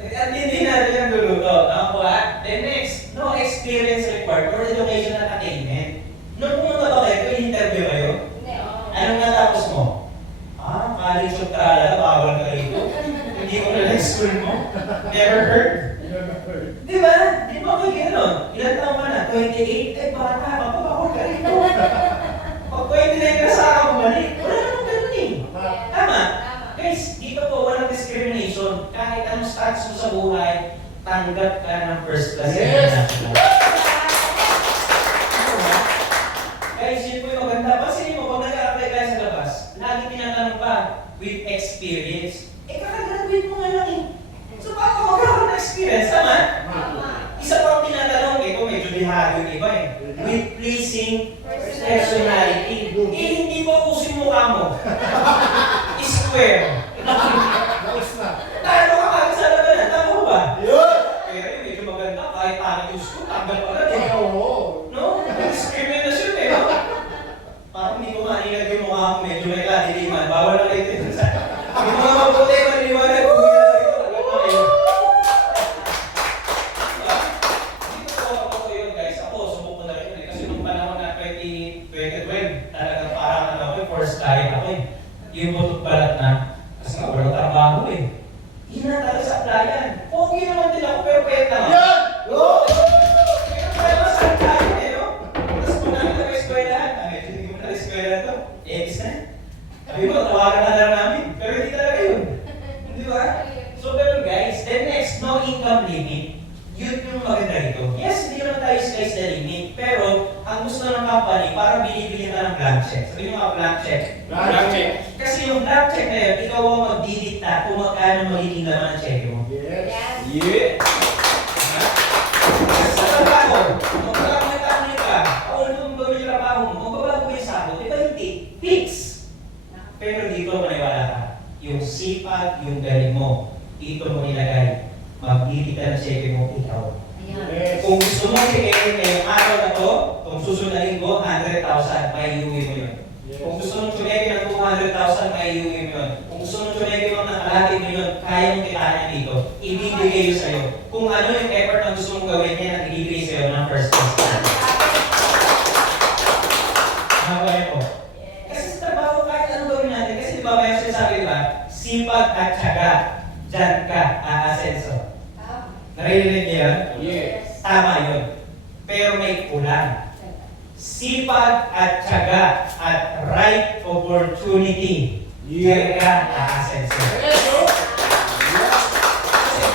At hindi natin yung luluto. Nakakuha? Then next, no experience required for educational attainment. Nung pumunta ba kayo, in-interview kayo? Anong natapos mo? College of Tralala, bawal ka rito. Hindi ko na school mo. Never heard? Di ba? Di ba kayo gano'n? Ilan taong ka na? 28? Eh, bata ka pa, bawal ka rito. Pag 29 ka sa ako bumalik, wala namang gano'n eh. Tama? Guys, dito po walang discrimination. Kahit anong status mo sa buhay, tanggap ka ng first class international. Guys, yun po yung maganda. Pansinin mo, pag nag-a-apply kayo sa labas, lagi tinatanong pa, with experience. Eh, kakagraduate mo nga lang eh. So, paano magkakaroon ng experience? Tama? Isa pa ang tinatanong eh, kung medyo bihado yung iba eh. With pleasing personality. Eh, hindi ba puso yung mukha mo? Square. Tapos na! Talo ka kagad sa labanan, tama mo ba? Yun! Pero yung medyo maganda, kahit pangit yung school, tanggal pa agad eh. Oo! No? Discrimination eh, no? Parang hindi ko maanilag yung mukha ko, medyo may kadiliman. Bawal na kayo ito sa... Yung mga mabuti, maliliwanag, kung hindi na ito, alam mo kayo. Dito po ako yun, guys. Ako, subok ko na rin yun eh. Kasi nung panahon na 2012, talagang parang ano ako, first time ako eh. Yung butot balat na, kasi nga walang trabaho eh. Hindi na talaga sa applyan. Okay naman din ako, pero pwede naman. Yan! Oo! Pero pwede sa applyan eh, no? Tapos kung namin na may eskwelahan, medyo hindi mo na eskwelahan to, X na. Sabi mo, tawagan na lang namin. Pero hindi talaga yun. Di ba? So, pero guys, then next, no income limit. Yun yung maganda rito. Yes, hindi naman tayo sky's the limit. Pero, ang gusto ng company, para binibigyan ka ng blank check. Sabi nyo nga, blank check. Blank check. Kasi yung blank check na yun, ikaw ang magdidikta kung magkano magiging laman ng check mo. Yes! Yeah! Sa trabaho, kung magkakalit ka, o kung gawin yung trabaho mo, kung babago yung sako, di ba hindi? Fix! Pero dito maniwala ka, yung sipag, yung galing mo, dito mo ilagay, magdidikta ng check mo, ikaw. Yes! Kung gusto mo i-edit Sipag at syaga, dyan ka aasenso. Naririnig niyo yun? Yes. Tama yun. Pero may kulang. Sipag at syaga at right opportunity, dyan ka aasenso. Kasi,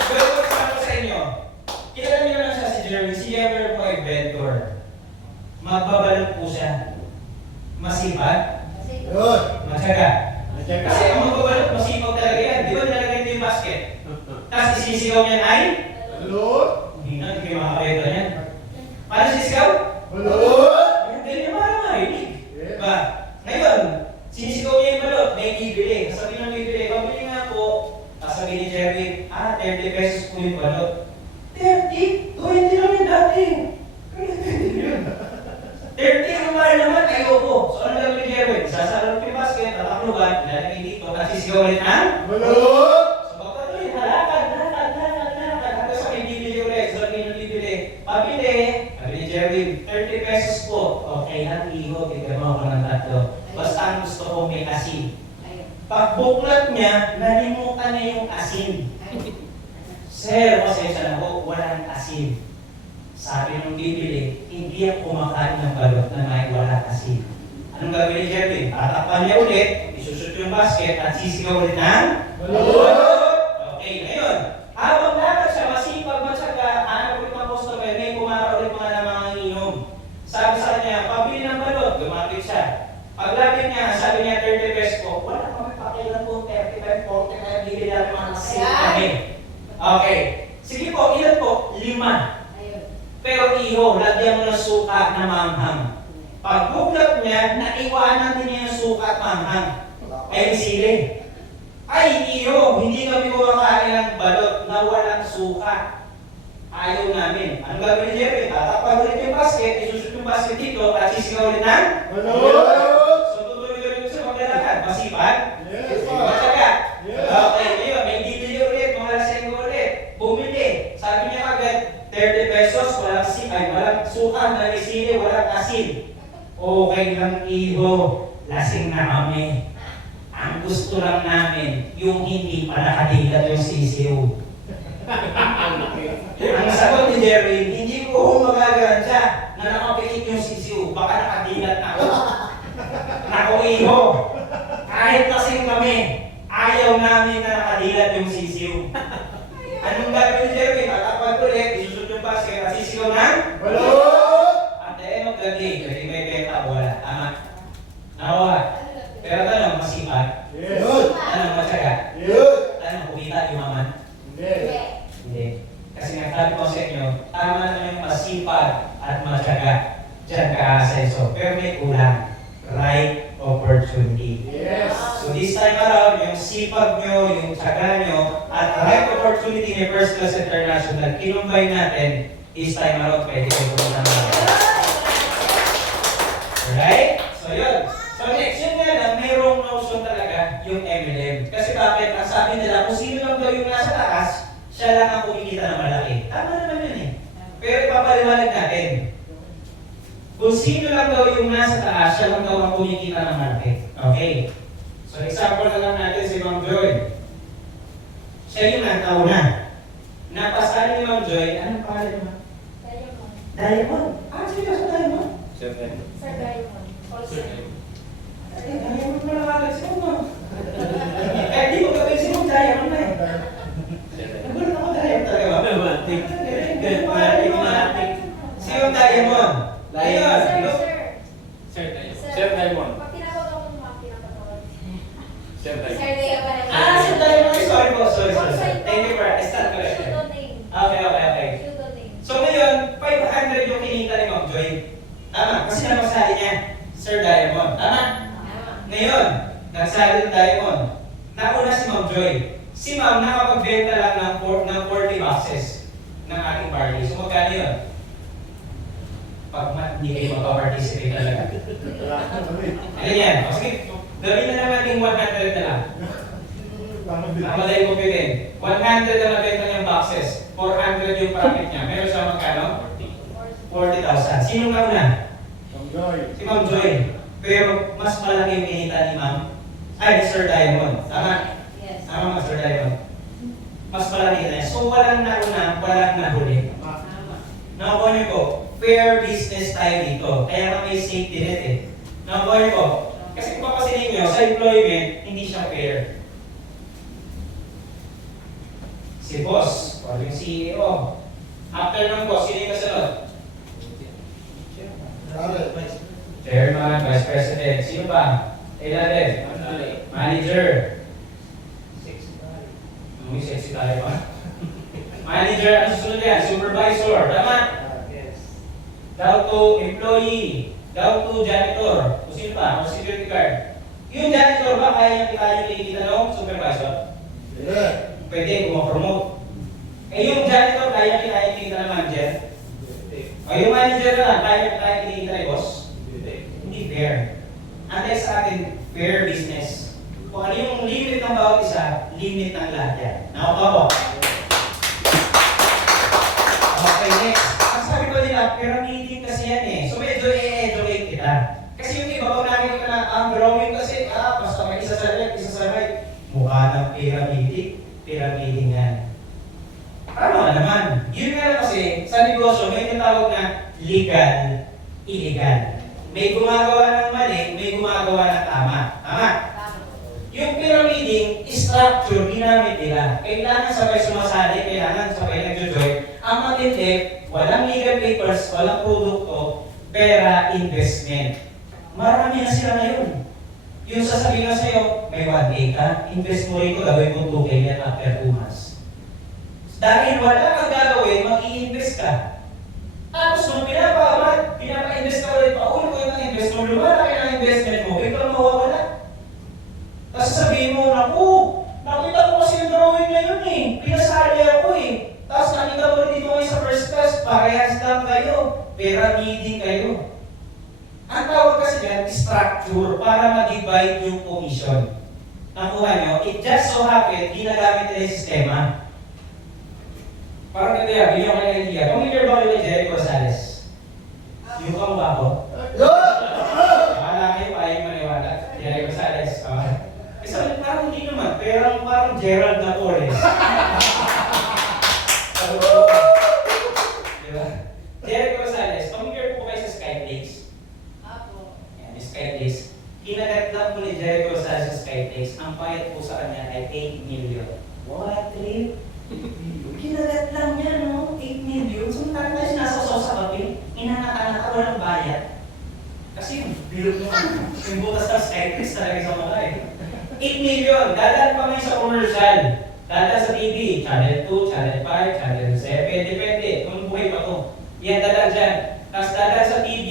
pero kung sa inyo, kilala niyo lang siya si Jeremy. Si Jeremy po ay vendor. Magbabalot po siya. Masipag, Yun. matyaga. Natyaga. Kasi ang magbabalot, masipag talaga yan. Di ba nilagay ito yung basket? Tapos isisigaw niyan ay? Balot. Hindi na, hindi kayo makakita niyan. Paano sisigaw? Balot. Hindi niya parang marinig. Yes. Diba? Ngayon, sinisigaw niya yung balot, may bibili. Sabi ng bibili, pabili nga po. Tapos sabi ni Jerry, 30 pesos po yung balot. 30? 20 lang yung dati. 30 ang mahal naman, ayoko. So ano gagawin ni Jerry? Sasalot yung basket, tatakluban, ilalagay dito, at sisigaw ulit ang Balot. so pagpatuloy, lakad, hanggang sa may bibili ulit. So sabi ng bibili, pabili. Sabi ni Jerry, 30 pesos po. Okay lang, iho, bigyan mo ako ng tatlo. Basta ang gusto ko may asin. Pagbuklat niya, nalimutan niya yung asin. Sir, pasensya na po, walang asin. Sabi ng bibili, hindi ako kumakain ng balot na may walang asin. Anong gagawin ni Jerry? Tatakpan niya ulit, isusot yung basket at sisigaw ulit ng Balot. Okay, ngayon, habang lakad siya, masipag, matyaga, hanap ulit ng customer, may kumara ulit mga na mga inom. Sabi sa kanya, pabili ng balot, lumapit siya. Paglapit niya, sabi niya 30 pesos po, wala kami pakilang po, 35, 45, bibili natin mga asin kami. Okay, sige po, ilan po? 5. Pero iho, lagyan mo ng suka na manghang. Pagbuklat niya, naiwanan din niya yung suka at manghang. Ay, sili. Ay, iho, hindi kami kumakain ng balot na walang suka. Ayaw namin. Anong gagawin ni Jerry? Tatakpan ulit yung basket, isusot yung basket dito, at sisigaw ulit ng Balot. so, tutuloy-tuloy sa paglalakad. Masipag? Yes. Matyaga? Yes. Okay, ngayon, may bibili ulit, mga lasenggo ulit. Bumili. Sabi niya agad, 30 pesos, walang suka, na sili, walang asin. Okay lang, iho. Lasing na kami. Ang gusto lang namin, yung hindi pa nakadilat yung sisiw. Ang sagot ni Jerry, hindi ko magagansya na nakapikit yung sisiw. Baka nakadilat na ako. Naku, iho. Kahit kasing kami, ayaw namin na nakadilat yung sisiw. Anong gagawin ni Jerry? Tatakpan ulit, isusot yung basket, at sisigaw ng Balot. at the end of the day, kasi may benta, wala. Tama? Nakuha. Pero tanong, masipag. Yes. Tanong, matyaga. Yes. Tanong, kumita, yumaman. Hindi. Hindi. Kasi nga sabi ko sa inyo, tama naman yung masipag at matyaga. Diyan ka asenso. Pero may kulang. Right opportunity. Yes. So this time around, yung sipag nyo, yung tsaga nyo, at right opportunity ni First Class International, kinumbay natin, this time around, pwede kayo pumunta natin. Alright? So yun. So next, yun nga lang, mayroong notion talaga yung MLM. Kasi bakit? Ang sabi nila, kung sino lang daw yung nasa taas, siya lang ang kumikita na malaki. Tama naman yun eh. Pero ipapaliwanag natin. Kung sino lang daw yung nasa taas, siya lang daw ang kumikita ng malaki. Okay. So example na lang natin si Ma'am Joy. Siya yung nagtauna. Napasali ni Ma'am Joy, anong pangalan mo? Diamond. Seryoso Diamond? Sir Diamond. All sir. Diamond mo lang agad siya mo. Di ko gawin si Ma'am Diamond na eh. Nagulat ako Diamond talaga ba? Matik. Si Ma'am Diamond. Ayun. Sir. Sir Diamond. Pag tinawag ako ng mga pinapatawag. Sir Sir Diamond. Diamond. Si Diamond. Sorry po. Sorry. Thank you for start correction. Pseudo name. Okay. Pseudo name. So ngayon, 500 yung kinita ni Ma'am Joy. Tama, kasi namasali niya, Sir Diamond. Tama? Ngayon, nagsali ng Diamond. Nauna si Ma'am Joy. Si Ma'am nakapagbenta lang ng 40 boxes ng ating party. So magkano yun? Pag hindi kayo magpa-participate talaga. Ano yan? O sige, gawin na naman yung 100 na lang. Namadali ko din. 100 na nabenta niyang boxes. 400 yung profit niya. Meron siya magkano? 40,000. Sino nauna? Si Ma'am Joy. Pero mas malaki yung kinita ni Ma'am. Ay, Sir Diamond. Tama? Yes. Tama, Master Diamond? Mas malaki na yan. So, walang nauna, walang nahuli. Nakuha niyo po, fair business tayo dito. Kaya nga may safety net eh. Nakuha niyo po, kasi kung papasinin niyo, sa employment, hindi siya fair. Si boss, o yung CEO. After ng boss, sino yung kasunod? Chairman, Vice President. Sino ba? Ilalim. Manager. May sexy tayo ba? Manager, ano susunod yan? Supervisor. Tama? Down to employee. Down to janitor. O sino pa? O security guard. Yung janitor ba, kaya niyang kita yung kinikita ng supervisor? Pwede kung ma-promote. Eh yung janitor, kaya kita yung kinikita ng manager? O yung manager na lang, kaya kita yung kinikita ng boss? Hindi fair. Unless sa atin, fair business. Kung ano yung limit ng bawat isa, limit ng lahat yan. Nakuha po. Okay, next. Ang sabi ko nila, pyramiding kasi yan eh. So medyo i-educate kita. Kasi yung iba, pag nakikita na ang drawing kasi, basta may isa sa left, isa sa right. Mukha ng pyramiding yan. Tama naman. Yun nga kasi, sa negosyo, may tinatawag na legal, illegal. May gumagawa ng mali, may gumagawa ng tama. Tama? Yung pyramiding structure, ginamit nila. Kailangan sabay sumasali, kailangan sabay nag-join. Ang matindi, walang legal papers, walang produkto, pera, investment. Marami na sila ngayon. Yung sasabihin na sa'yo, may 1K ka, invest mo rin ko, gawin mo 2K yan after 2 months. Dahil wala kang gagawin, mag-i-invest ka. Tapos nung pinapa-invest ka ulit, paulit ko yung invest mo, lumalaki ng investment mo, biglang mawawala. Tapos sabihin mo, naku, nakita ko kasi yung drawing na yun eh. Pinasali ako eh. Tapos nakita mo rin dito kayo sa first class, parehas lang kayo. Pyramiding kayo. Ang tawag kasi yan, structure para mag-divide yung commission. Nakuha nyo, it just so happen, ginagamit nila yung sistema. Parang ito yan, bigyan ko ng idea. Familiar ba kayo kay Jericho Rosales? Yung kang bako? Akala kayo pa yung maniwala. Jericho Rosales. Kasi parang hindi naman, pero parang Gerald na Torres. Diba? Jericho Rosales, familiar po kayo sa Skyflakes? Yan, yung Skyflakes. Kinagat lang po ni Jericho Rosales sa Skyflakes. Ang bayad po sa kanya ay 8 million. What, Trip? Kinagat lang niya, no? 8 million. So, tayo sinasasaw sa papel, inanaka-naka, walang bayad. Kasi yung bilog naman, yung butas ng Skyflakes talaga sa mga eh. 8 million, dadaan pa may sa commercial. Dadaan sa TV, Channel 2, Channel 5, Channel 7, depende. Kung buhay pa to. Yan, dadaan dyan. Tapos dadaan sa TV,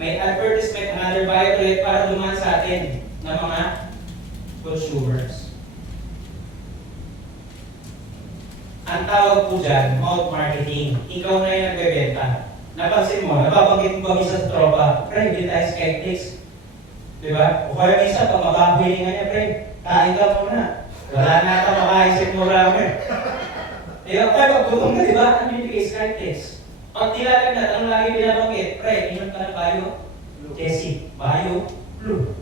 may advertisement, another bayad ulit para dumaan sa atin ng mga consumers. Ang tawag po dyan, mouth marketing. Ikaw na yung nagbebenta. Napansin mo, napabanggit mo isa sa tropa, pre, hindi tayo Skyflakes. Diba? O kaya minsan, pag makahilingan niya, pre, kain ka muna. Wala na ata makaisip mo ramen. Diba? Kaya pag gutom ka, diba? Ang bibigay Skyflakes. Pag nilalagnat, ang lagi binabanggit, pre, inom ka ng bayo, Jessie, bayo, blue.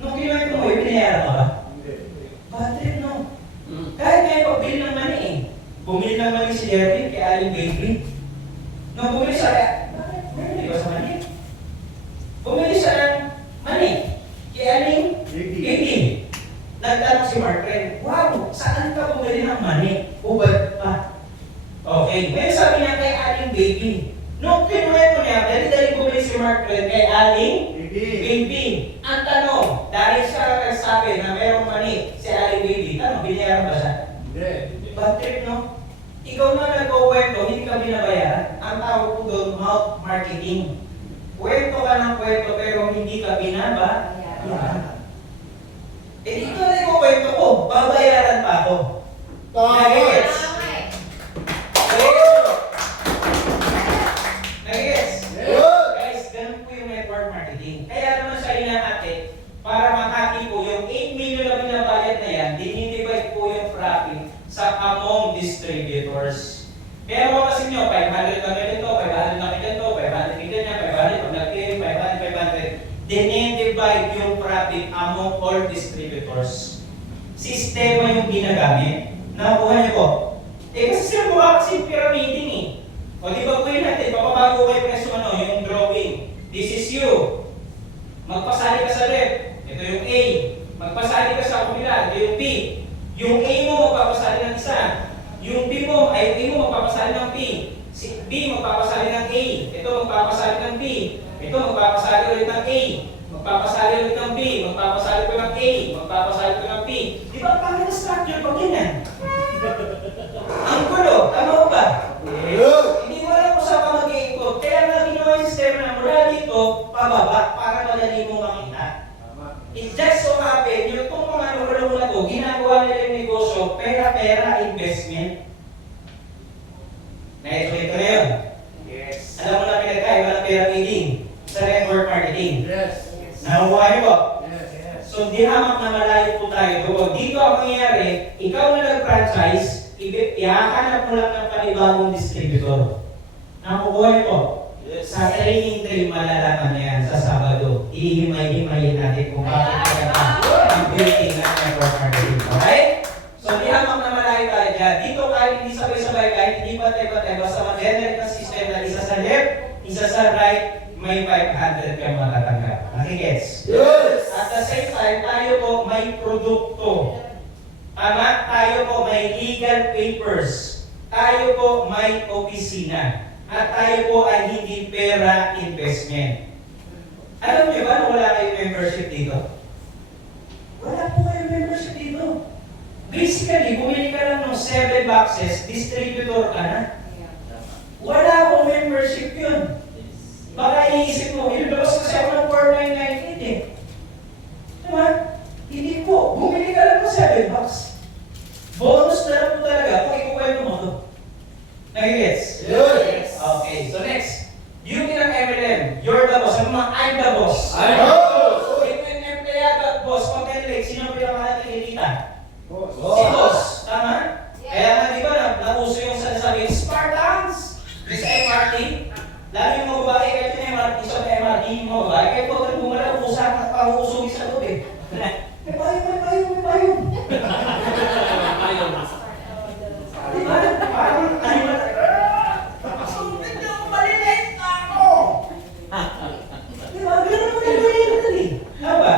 Nung kinamit mo, binayaran ka ba? Bad trip, no? Kahit ngayon pagbili ng mani eh. Bumili ng mani si Derwin kay Aling Bakery. Nung bumili siya, bakit? Bumili ba sa mani? Bumili siya ng mani kay Aling Bakery. Nagtanong si Mark Ren, wow, saan ka bumili ng mani? Ubad pa. Okay, ngayon sabi niya kay Aling Bakery. Nung kinuwento niya, dali-dali bumili si Mark Ren kay Aling Bakery. Ang tanong, dahil siya nagsabi na merong mani si Aling Bakery, tanong, binayaran ba siya? Hindi. Bad trip, no? Ikaw na nagkukwento, hindi ka binabayaran. Ang tawag po doon, mouth marketing. Kwento ka ng kwento pero hindi ka binabayaran. Eh dito na yung kwento ko, babayaran pa ako. Nagigets? Nagigets? Guys, ganun po yung network marketing. Kaya naman siya inahati para makati po yung 8 million na binabayad na yan, dinidivide po yung profit sa among distributors. Kaya mapasin nyo, 500 kami dito, 500 kami dito, 500 kami dito, 500 pag nag-clearing, 500, 500. Dinidivide yung profit among all distributors. sistema yung ginagamit. Nakuha niyo po? Eh kasi sila mukha kasi pyramiding eh. O di ba po yun natin, papabago kayo presyo yung drawing. This is you. Magpasali ka sa left. Ito yung A. Magpasali ka sa kabila. Ito yung B. Yung A mo magpapasali ng isa. Yung B mo, ay A mo magpapasali ng B. Si B magpapasali ng A. Ito magpapasali ng B. Ito magpapasali ulit ng A. Magpapasali ulit ng B. Magpapasali ko ng A. Magpapasali ko ng B. Di ba pangit na structure pag ganyan? Ang gulo, tama ba? Hindi mo alam kung saan ka mag-i-encode. Kaya nga ginawa yung sistema na mula dito, pababa, para madali mo makita. It just so happen, yung itong mga nulong na to, ginagawa nila yung negosyo, pera-pera investment. Naito-ito na yun. Yes. Alam mo na pinagkaiba ng pyramiding sa network marketing. Yes. Nakuha niyo po? Yes. So, di hamak na malayo po tayo doon. Dito ang mangyayari, ikaw na nag-franchise, ihahanap mo lang ng panibagong distributor. Nakukuha niyo po? Sa training trail, malalaman yan sa Sabado. Ihimay-himayin natin kung bakit kaya ang building ng network marketing. Okay? So, di hamak na malayo tayo dyan. Dito kahit hindi sabay-sabay, kahit hindi patay-patay, basta mag-generate ng system na isa sa left, isa sa right, may 500 kang matatanggap. Nakigets? Yes! At the same time, tayo po may produkto. Tama? Tayo po may legal papers. Tayo po may opisina. At tayo po ay hindi pera investment. Alam niyo ba na wala kayong membership dito? Wala po kayong membership dito. Basically, bumili ka lang ng 7 boxes, distributor ka na. Wala akong membership yun. Baka iisip mo, ilabas kasi ako ng 4998 eh. Diba? Hindi po. Bumili ka lang ng 7 box. Bonus na lang po talaga kung ikukwento mo to. Nag-gets? Yes! Okay, so next. You ng MLM. You're the boss. Ano mga I'm the boss? I'm the boss. If an empleyado at boss, pag-elect, sino ang pinakamalaki kinita? Boss! Si boss. Tama? Kaya nga di ba, nauso yung sinasabing Spartans! Sa MRT, lalo yung mga babae, kahit yung MRT, sa MRT, yung mga babae, kahit huwag kang bumala, usahan at pahuusugin sa loob eh. May payong. Di ba? Parang, ano ba? Sumpit niyo ako, malilate na ako! Di ba? Ganun mo nagawin eh. Ano ba?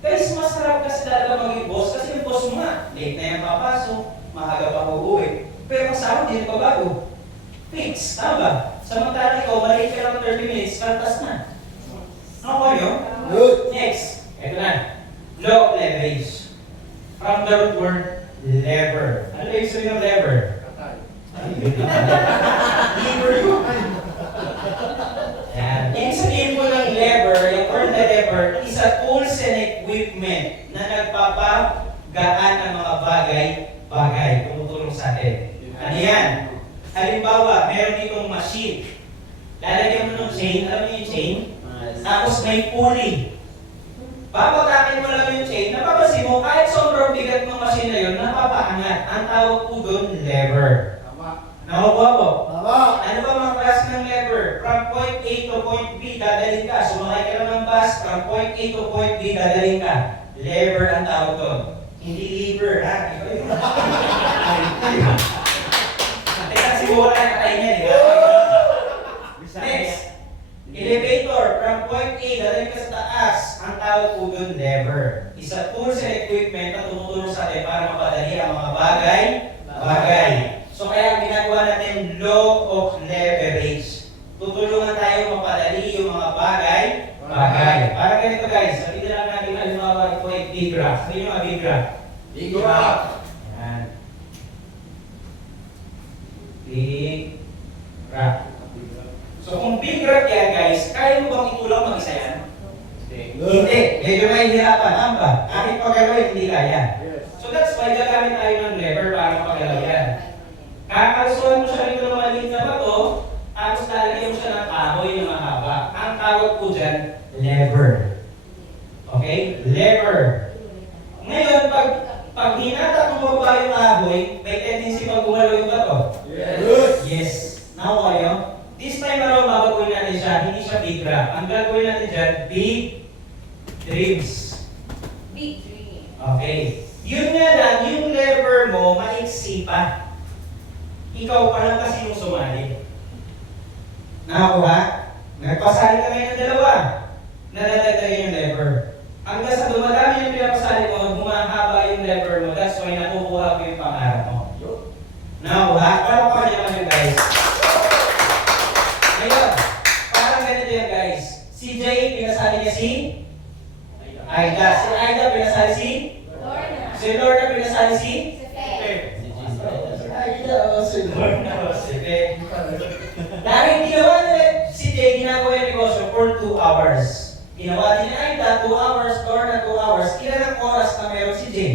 Guys, masarap kasi talaga maging boss kasi yung boss mo nga, late na yung papasok, maaga pa uuwi. Pero ang sahod, hindi pa bago. Fix, tama ba? Samantala ikaw, maliit ka lang 30 minutes, kaltas na. Ano ko yun? Good! Next, ito na. Law of leverage. From the root word, lever. Ano ba yung sabihin ng lever? Lever yun. Yan. Ibig sabihin mo ng lever, yung word na lever, is a tools and equipment na nagpapagaan ng mga bagay, tumutulong sa atin. Ano yan? Halimbawa, meron ditong machine. Lalagyan mo ng chain, alam mo yung chain? Tapos may pulley. Papatakin mo lang yung chain, napapansin mo, kahit sobrang bigat ng machine na yun, napapaangat. Ang tawag po doon, lever. Nakukuha po? Tama! Ano ba mga klase ng lever? From point A to point B, dadalhin ka. Sumakay ka lang ng bus, from point A to point B, dadalhin ka. Lever ang tawag doon. Hindi lever, ha? Iba yun. Teka, siguro na katayin niya, di ba? Next, elevator, from point A, dadalhin ka sa taas. Ang tawag po doon, lever. Isa tools and equipment na tumutulong sa atin para mapadali ang mga bagay. So kaya ang ginagawa natin, law of leverage. Tutulungan tayo mapadali yung mga bagay. Para ganito guys, sabihin lang natin halimbawa ito ay big graph. Sabihin nyo big graph. Big graph. Yan. Big graph. So kung big graph yan guys, kaya mo bang itulang mag-isa yan? Hindi. Medyo mahihirapan. Ang ba? Kahit paggalawin, hindi kaya. So that's why gagamit tayo ng lever para mapagalaw yan. Kakalsuhan mo siya rito ng maliit na bato, tapos lalagyan mo siya ng kahoy na mahaba. Ang tawag po dyan, lever. Okay? Lever. Ngayon, pag hinatak mo ba yung kahoy, may tendency pag gumalaw yung bato? Yes. Now, kayo? This time around, babaguhin natin siya. Hindi siya big graph. Ang gagawin natin dyan, big dreams. Big dream. Okay. Yun nga lang, yung lever mo, maiksi pa. Ikaw pa lang kasi yung sumali. Nakakuha? Nagpasali ka ngayon ng dalawa. Nalalagay yung lever. Hanggang sa dumadami yung pinapasali mo, bumahaba yung lever mo. That's why nakukuha mo yung pangarap mo. Nakakuha? Parang pa naman yung guys. Ngayon, parang ganito yan guys. Si Jay, pinasali niya si Aida. Si Aida, pinasali si Lorna. Si Lorna, pinasali si Si Faye. Aida, si Lorna, si Faye. Dahil ginawa nila si Jay, ginagawa yung negosyo for 2 hours. Ginawa din ni Aida, 2 hours, Lorna, 2 hours. Ilan ang oras na meron si Jay?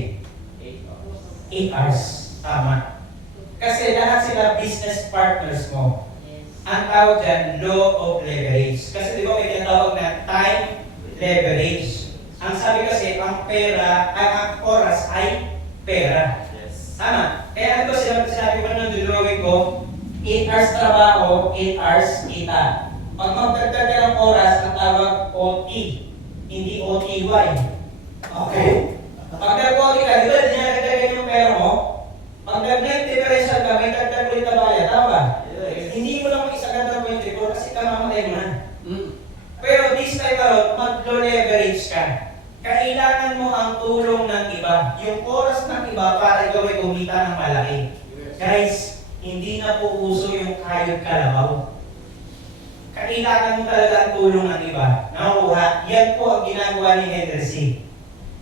8 hours. Tama. Kasi lahat sila business partners mo. Ang tawag dyan, law of leverage. Kasi di ba may tinatawag na time leverage. Ang sabi kasi, ang pera, ang oras ay pera. Tama. Kaya ano ba sinabi ko nung dudrawing ko, 8 hours trabaho, 8 hours kita. Pag magdagdag ka ng oras, ang tawag OT, hindi OTY. Okay? Pag nag-OT ka, di ba dinadagdagan yung pera mo? Pag nag-net differential ka, may dagdag ulit na bayad. Tama ba? Hindi mo lang mag-isagad ng 24 kasi kamamatay mo na. Pero this time around, mag-low leverage ka. Kailangan mo ang tulong ng iba. Yung oras ng iba para ikaw ay kumita ng malaki. Guys, hindi na po uso yung kayod kalabaw. Kailangan mo talaga ang tulong ng iba. Nakuha, yan po ang ginagawa ni Henry C.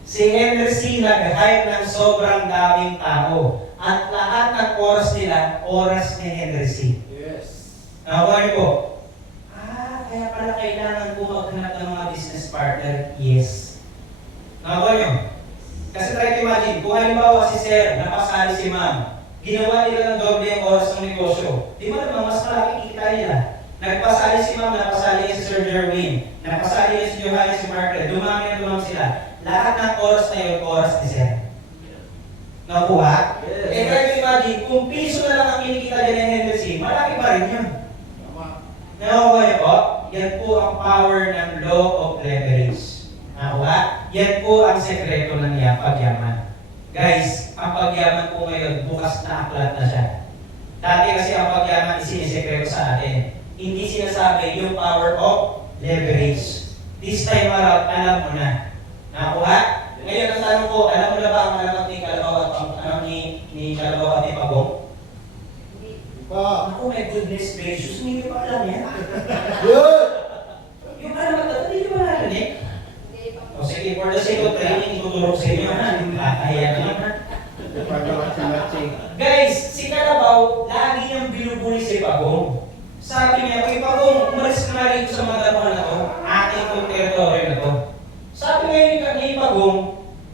Si Henry C nag-hire ng sobrang daming tao. At lahat ng oras nila, oras ni Henry C. Nakuha niyo po? Kaya pala kailangan po maghanap ng mga business partner. Yes. Nakuha niyo? Kasi try to imagine, kung halimbawa si Sir, napasali si Ma'am, ginawa nila ng doble yung oras ng negosyo. Di ba naman, mas malaki kita nila. Nagpasali si Ma'am, napasali niya si Sir Jerwin, napasali niya si Johannes, si Margaret, dumami na dumami sila. Lahat ng oras na yun, oras ni Sir. Nakuha? Eh, try to imagine, kung piso na lang ang kinikita niya ng Henry C, malaki pa rin yun. Nakuha niyo po? Yan po ang power ng law of leverage. Nakuha? Yan po ang sekreto ng pagyaman. Guys, ang pagyaman po ngayon, bukas na aklat na siya. Dati kasi ang pagyaman isinisekreto sa atin. Hindi sinasabi yung power of leverage. This time around, alam mo na. Nakuha? Ngayon ang tanong ko, alam mo na ba ang alamat ni Kalabaw at ni Kalabaw at ni Pagong? Ako, my goodness gracious, hindi ko pa alam yan. Yung alamat na, hindi ko pa narinig. O sige, for the sake of training, itutulog sa inyo ha. Kaya naman ha. Guys, si Kalabaw, lagi niyang binubuli si Pagong. Sabi niya, kay Pagong, umalis ka na rito sa mga damuhan na to, ating itong teritoryo na to. Sabi ngayon ni Pagong,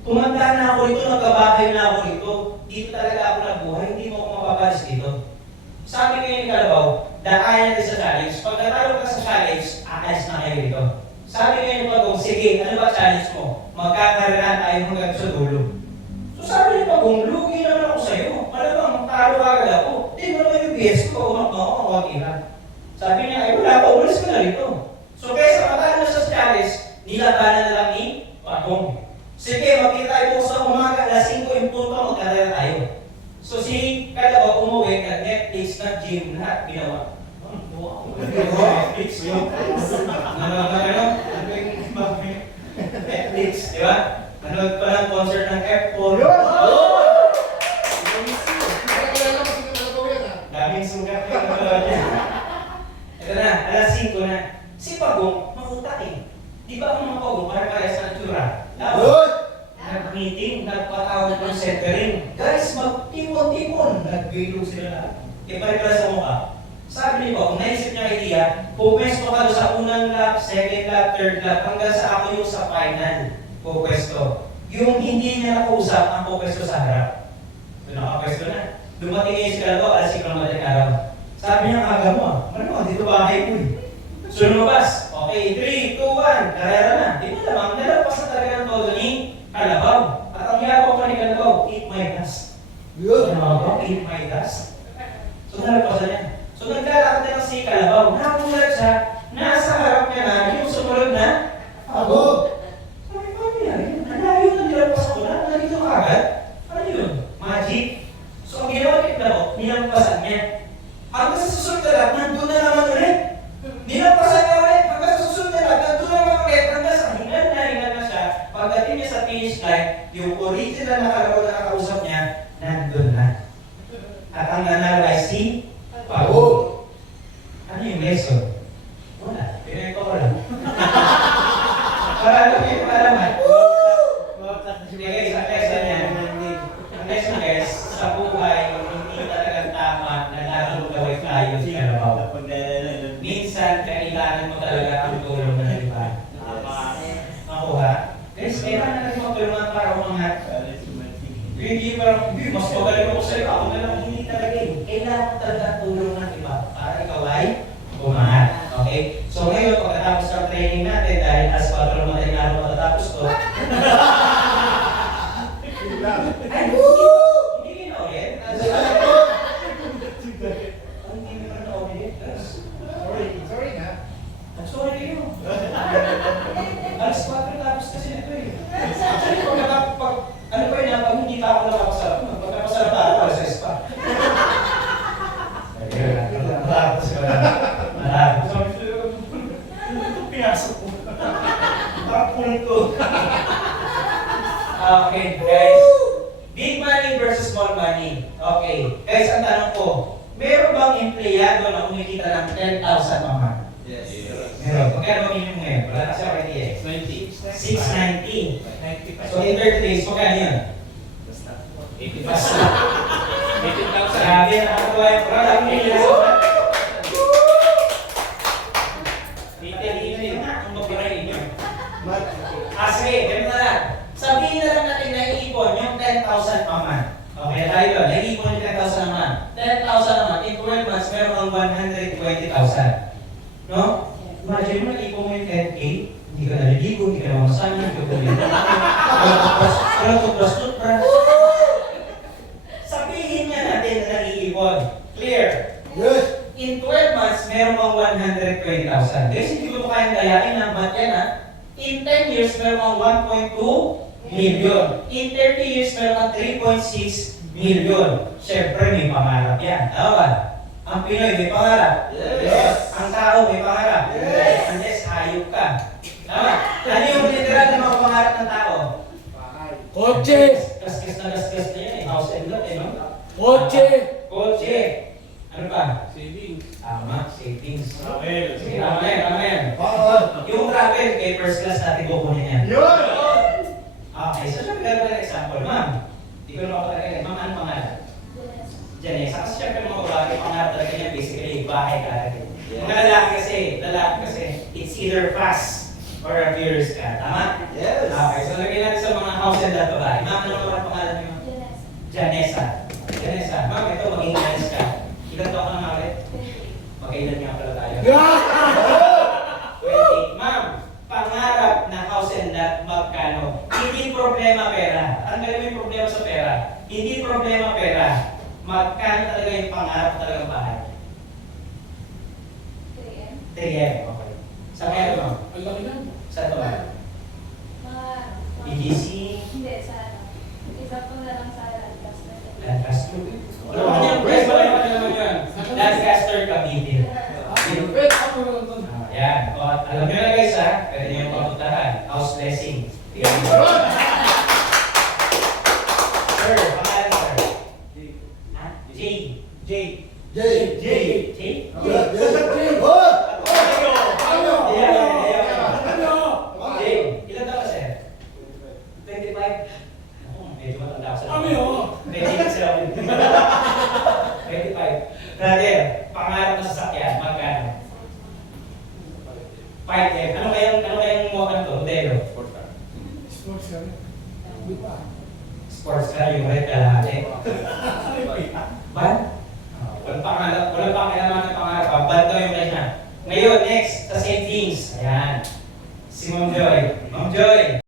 tumanda na ako rito, nagkabahay na ako rito. Dito talaga ako nabuhay, hindi mo ako mapapalis dito. Sabi ngayon ni Kalabaw, daayan natin sa challenge. Pag natalo ka sa challenge, aalis na kayo dito. Sabi ngayon ni Pagong, sige, ano ba challenge mo? Magkakaroon tayo hanggang sa dulo. So sabi ni Pagong, lugi naman ako sa'yo. Malamang talo agad ako. Di mo naman yung BS ko, umakma ako, makakira. Sabi niya, ay wala pa, umalis ka na rito. So kaysa matalo sa challenge, nilabanan na lang ni Pagong. Sige, makita tayo po sa umaga, alas 5 yung punto, magkarera tayo. So si Kalabaw umuwi, nag-Netflix, nag-gym, lahat ginawa. Netflix, yung Netflix, di ba? Nanood pa ng concert ng F4. Daming sugat yung nanood niya. Ito na, alas 5 na. Si Pagong, mahutak eh. Di ba ang mga Pagong, para-parehas ng tsura? Nag-meeting, nagpatawag ng centering. Guys, magtipon-tipon. Nag-bilog sila lahat. Ipare-pare sa mukha. Sabi ni Pagong, naisip niya idea, pupwesto ka doon sa unang lap, second lap, third lap, hanggang sa ako yung sa final. Pupwesto. Yung hindi niya nakausap, ang pupwesto sa harap. So nakapwesto na. Dumating ngayon si Kalabaw, alas 5 ng madaling araw. Sabi niya, aga mo ah. Dito bahay ko eh. So lumabas. Okay, 3, 2, 1. Karera na. Di mo lamang, nalapas na talaga ng todo ni Kalabaw. At ang ginagawa pa ni Kalabaw, eat my dust. Eat my dust. So nalapasan niya. So naglalakad na lang si Kalabaw. Nakulat siya, nasa harap niya na yung sumunod na Pagong. Sabi ko, ano yan? Nalayo na nilapas ko na, nandito ka agad. line, yung original na kalabaw na nakausap niya, nandun na. At ang nanalo ay si Pagod. Ano yung lesson? Wala. Pinento ko lang. Para alam mo yung alaman. Sige guys, ang lesson niya. Ang lesson guys, sa buhay, hindi talagang tama na lalo gawin tayo sa kalabaw. Minsan, kailangan mo talaga ang tulong ng iba. Makuha. Guys, kailangan natin magtulungan para umangat. Hindi parang, hindi, mas magaling ako sa'yo. Ako na lang hindi talaga eh. Kailangan mo talaga ang tulong ng iba para ikaw ay umangat. Okay? So ngayon, pagkatapos ng training natin, dahil as patron mo tayo araw matatapos to, ay, hindi kinaulit. Hindi mo na naulit. Sorry na. I'm sorry kayo. Alas 4 tapos kasi nito eh. Actually, ano pa yun, pag hindi pa ako nakapasarap, pagkapasarap na ako, alas 6 pa. Matapos ko na. Matapos. Sabi ko, ito pinasok ko. Tapon ko. Okay, guys. Big money versus small money. Okay. Guys, ang tanong ko, meron bang empleyado na kumikita ng 10,000 a month? Yes. Meron. Magkano ba minimum ngayon? Wala kasi ako idea eh. 690. 95. So in 30 days, magkano yun? Basta. Basta. 18,000. Grabe, nakakatuwa yung product. Sige, ganun na lang. Sabihin na lang natin na iipon yung 10,000 a month. Okay, tayo yun. Naiipon yung 10,000 a month. 10,000 a month, in 12 months, meron kang 120,000. No? Imagine mo, naiipon mo yung 10K, hindi ka naliligo, hindi ka na mamasama, hindi ka bumili. Walang toothbrush. Sabihin niya natin na naiipon. Clear? Yes. In 12 months, meron kang 120,000. Guys, hindi ko ito kayang dayain na ba't yan ha? In 10 years, meron kang 1.2 million. In 30 years, meron kang 3.6 million. Siyempre, may pangarap yan. Tama ba? Ang Pinoy may pangarap. Yes. Ang tao may pangarap. Yes. Unless hayop ka. Tama? Ano yung literal ng mga pangarap ng tao? Kotse! Gasgas na yan eh. House and lot eh, no? Kotse! Kotse. Ano pa? Savings. Tama, savings. Travel. Sige, tama yan, tama yan. Para. Yung travel, kay first class natin kukunin yan. Yun. Okay, so syempre gano'n ng example, ma'am. Hindi ko naman talaga, ma'am, ano pangalan? Janessa. Kasi syempre mga babae, pangarap talaga niya, basically, bahay ka agad. Mga lalaki kasi, it's either fast or a furious ka. Tama? Yes. Okay, so lagyan natin sa mga house and lot babae. Ma'am, ano naman ang pangalan niyo? Janessa. Janessa. Ma'am, ito, maging honest ka. Ilan taon ka na ulit? Magkailan nga pala tayo. 28. Ma'am, pangarap na house and lot, magkano? Hindi problema pera. Ang galing yung problema sa pera. Hindi problema pera. Magkano talaga yung pangarap talagang bahay? 3M. Okay. Sa kaya ito, ma'am? Ang laki na. Sa ito, ma'am? EDC, Hindi, sa ano. Isa po na lang sa Lancaster. Ano naman yan? Press ba? Ano naman yan? Lancaster, Cavite. Yan. O, alam nyo na guys ha, pwede nyo yung papuntahan. House blessing. Tingnan nyo. Sir, pangalan sir? Ha? J. J. J. J. J? J. Ilan taon ka sir? 25? Ako, medyo matanda ako sa medyo sila. 25. Brother, pangarap na sasakyan, magkano? 5M. Ano kayang mukhang to? Modelo? Sports car, yung red kalahati. Ban? Walang pangalan ng pangarap. Ban daw yung kanya. Ngayon, next, sa St. James. Ayan. Si Ma'am Joy. Ma'am Joy.